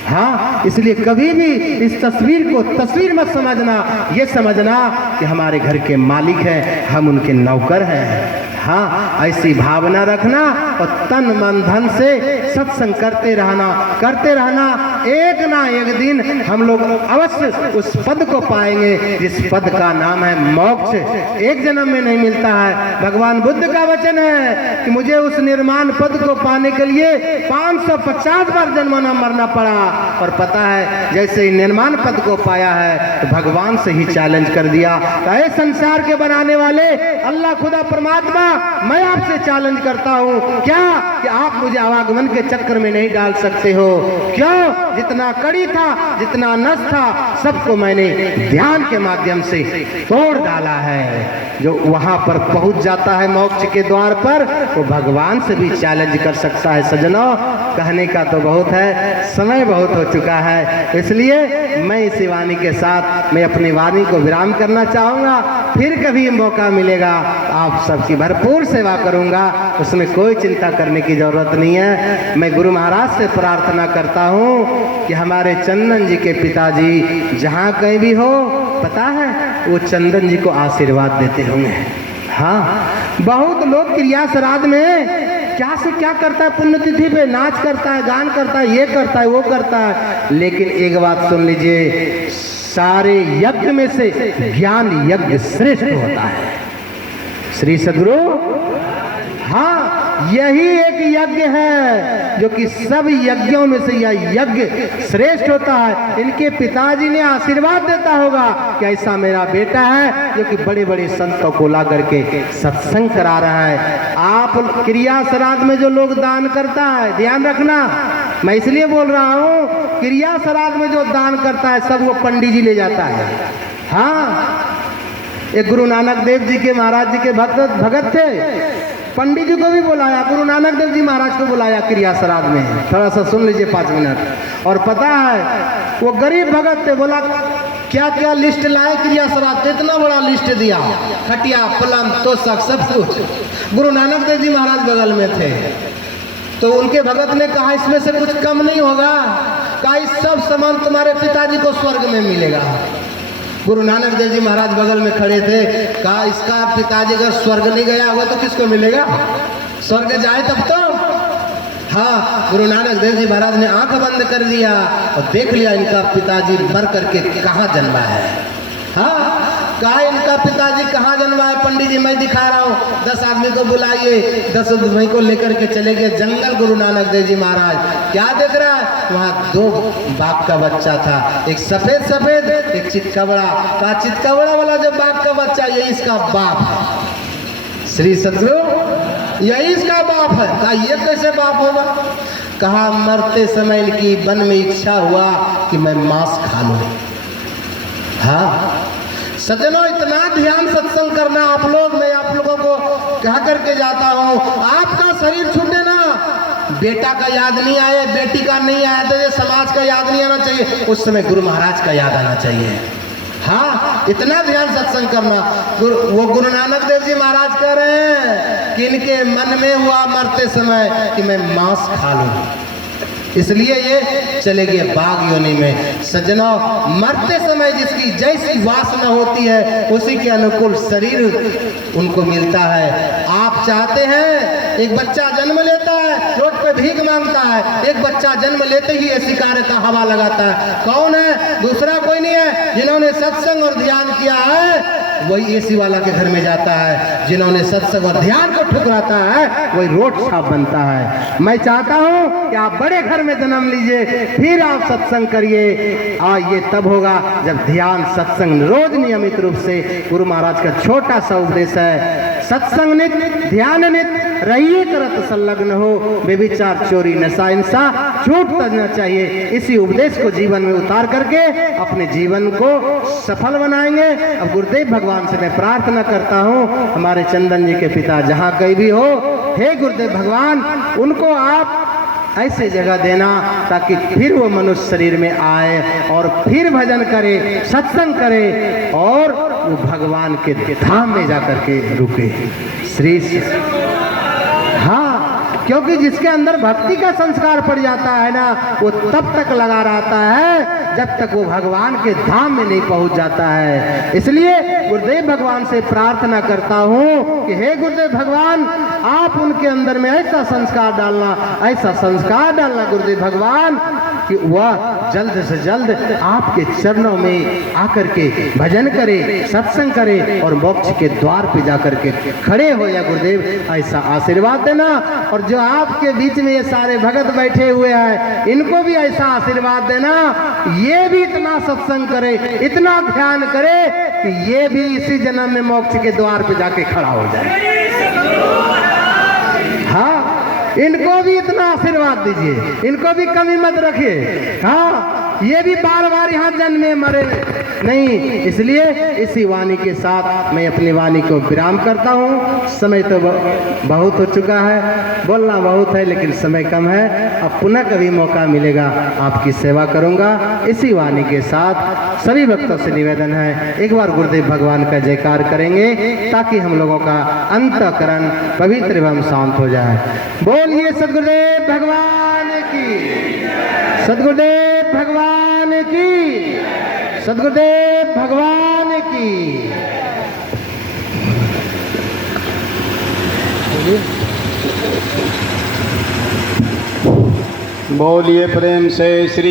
हाँ, इसलिए कभी भी इस तस्वीर को तस्वीर मत समझना, ये समझना कि हमारे घर के मालिक हैं, हम उनके नौकर हैं। हाँ, ऐसी भावना रखना और तन मन धन से सत्संग करते रहना। एक ना एक दिन हम लोग अवश्य उस पद को पाएंगे जिस पद का नाम है मोक्ष। एक जन्म में नहीं मिलता है। भगवान बुद्ध का वचन है कि मुझे उस निर्माण पद को पाने के लिए 550 बार जन्मना मरना पड़ा, और पता है जैसे ही निर्माण पद को पाया है तो भगवान से ही चैलेंज कर दिया, ऐ संसार के बनाने वाले अल्लाह खुदा परमात्मा, मैं आपसे चैलेंज करता हूँ क्या कि आप मुझे आवागमन के चक्कर में नहीं डाल सकते हो? क्यों? जितना कड़ी था, जितना नस था, सबको मैंने ध्यान के माध्यम से तोड़ डाला है। जो वहां पर पहुंच जाता है मोक्ष के द्वार पर, वो भगवान से भी चैलेंज कर सकता है। सज्जनों, कहने का तो बहुत है, समय बहुत हो चुका है, इसलिए मैं इसी वाणी के साथ मैं अपनी वाणी को विराम करना चाहूँगा। फिर कभी मौका मिलेगा आप सबकी भरपूर सेवा करूँगा, उसमें कोई चिंता करने की जरूरत नहीं है। मैं गुरु महाराज से प्रार्थना करता हूँ कि हमारे चंदन जी के पिताजी जहाँ कहीं भी हो, पता है वो चंदन जी को आशीर्वाद देते होंगे। हाँ, बहुत लोग क्रिया श्राद्ध में क्या से क्या करता है, पुण्यतिथि पे नाच करता है, गान करता है, ये करता है, वो करता है, लेकिन एक बात सुन लीजिए, सारे यज्ञ में से ज्ञान यज्ञ श्रेष्ठ होता है। श्री सद्गुरु, हाँ, यही एक यज्ञ है जो कि सब यज्ञों में से यह यज्ञ श्रेष्ठ होता है। इनके पिताजी ने आशीर्वाद देता होगा कि ऐसा मेरा बेटा है जो कि बड़े बड़े संतों को ला करके सत्संग करा रहा है। आप क्रिया श्राद्ध में जो लोग दान करता है, ध्यान रखना, मैं इसलिए बोल रहा हूँ, क्रिया श्राद्ध में जो दान करता है सब वो पंडित जी ले जाता है। हाँ, एक गुरु नानक देव जी के महाराज जी के भगत थे, पंडित जी को भी बुलाया, गुरु नानक देव जी महाराज को बुलाया क्रिया श्राद्ध में। थोड़ा सा सुन लीजिए 5 मिनट। और पता है वो गरीब भगत थे, बोला क्या क्या लिस्ट लाए क्रिया श्राद्ध, इतना बड़ा लिस्ट दिया, खटिया पलंग तोशक सब कुछ। गुरु नानक देव जी महाराज बगल में थे, तो उनके भगत ने कहा इसमें से कुछ कम नहीं होगा, कहा इस सब सामान तुम्हारे पिताजी को स्वर्ग में मिलेगा। गुरु नानक देव जी महाराज बगल में खड़े थे, कहा इसका पिताजी अगर स्वर्ग नहीं गया हुआ तो किसको मिलेगा? स्वर्ग जाए तब तो। हाँ, गुरु नानक देव जी महाराज ने आंख बंद कर दिया और देख लिया इनका पिताजी मर करके कहाँ जन्मा है। हाँ, कहा इनका पिताजी कहाँ जन्मा है? पंडित जी मैं दिखा रहा हूँ, 10 आदमी को बुलाइए। 10 आदमी को लेकर के चले गए जंगल। गुरु नानक देव जी महाराज क्या देख रहा है? वहाँ 2 बाप का बच्चा था, एक सफेद एक चितकबरा। कहा चितकबरा वाला जो बाप का बच्चा, यही इसका बाप है। श्री सद्गुरु, यही इसका बाप है। कहा ये कैसे बाप होगा? कहा मरते समय इनकी मन में इच्छा हुआ कि मैं मांस खा लूं। हाँ सज्जनों, इतना ध्यान सत्संग करना आप लोग, मैं आप लोगों को कह करके जाता हूँ, आपका शरीर छूटे ना, बेटा का याद नहीं आए, बेटी का नहीं आया तो ये समाज का याद नहीं आना चाहिए, उस समय गुरु महाराज का याद आना चाहिए। हाँ, इतना ध्यान सत्संग करना। वो गुरु नानक देव जी महाराज कह रहे हैं कि इनके मन में हुआ मरते समय कि मैं मांस खा लूं, इसलिए ये चले गए बाग योनि में। सज्जनों, मरते समय जिसकी जैसी वासना होती है उसी के अनुकूल शरीर उनको मिलता है। आप चाहते हैं, एक बच्चा जन्म लेता है, रोड पे भीख मांगता है, एक बच्चा जन्म लेते ही ऐसी कार्य का हवा लगाता है। कौन है? दूसरा कोई नहीं है, जिन्होंने सत्संग और ध्यान किया है वही एसी वाला के घर में जाता है। जिन्होंने सत्संग और ध्यान को ठुकराता है वही रोड छाप बनता है। मैं चाहता हूँ कि आप बड़े घर में जन्म लीजिए, फिर आप सत्संग करिए। और ये तब होगा जब ध्यान सत्संग रोज नियमित रूप से। गुरु महाराज का छोटा सा उपदेश है, सत्संग नित ध्यान नित रहिए करत संलग्न हो, बेविचार चोरी नशा हिंसा छूट करना चाहिए। इसी उपदेश को जीवन में उतार करके अपने जीवन को सफल बनाएंगे। अब गुरुदेव भगवान से मैं प्रार्थना करता हूँ, हमारे चंदन जी के पिता जहाँ कहीं भी हो, हे गुरुदेव भगवान उनको आप ऐसे जगह देना ताकि फिर वो मनुष्य शरीर में आए और फिर भजन करे, सत्संग करे और वो भगवान के धाम में जाकर के रुके। श्री हाँ, क्योंकि जिसके अंदर भक्ति का संस्कार पड़ जाता है ना, वो तब तक लगा रहता है जब तक वो भगवान के धाम में नहीं पहुंच जाता है। इसलिए गुरुदेव भगवान से प्रार्थना करता हूँ कि हे गुरुदेव भगवान, आप उनके अंदर में ऐसा संस्कार डालना गुरुदेव भगवान कि वह जल्द से जल्द आपके चरणों में आकर के भजन करे, सत्संग करे और मोक्ष के द्वार पे जाकर के खड़े हो या गुरुदेव ऐसा आशीर्वाद देना। और जो आपके बीच में ये सारे भगत बैठे हुए हैं, इनको भी ऐसा आशीर्वाद देना, ये भी इतना सत्संग करे, इतना ध्यान करे कि ये भी इसी जन्म में मोक्ष के द्वार पे जाके खड़ा हो जाए। हाँ, इनको भी इतना आशीर्वाद दीजिए, इनको भी कमी मत रखिए। हाँ, ये भी बार बार यहाँ जन्मे मरे नहीं। इसलिए इसी वाणी के साथ मैं अपनी वाणी को विराम करता हूँ। समय तो बहुत हो चुका है, बोलना बहुत है लेकिन समय कम है। अब पुनः कभी मौका मिलेगा आपकी सेवा करूँगा। इसी वाणी के साथ सभी भक्तों से निवेदन है, एक बार गुरुदेव भगवान का जयकार करेंगे ताकि हम लोगों का अंतःकरण पवित्र एवं शांत हो जाए। बोलिए सद्गुरुदेव भगवान की, सद्गुरुदेव भगवान की, सद्गुरुदेव भगवान की। बोलिए प्रेम से श्री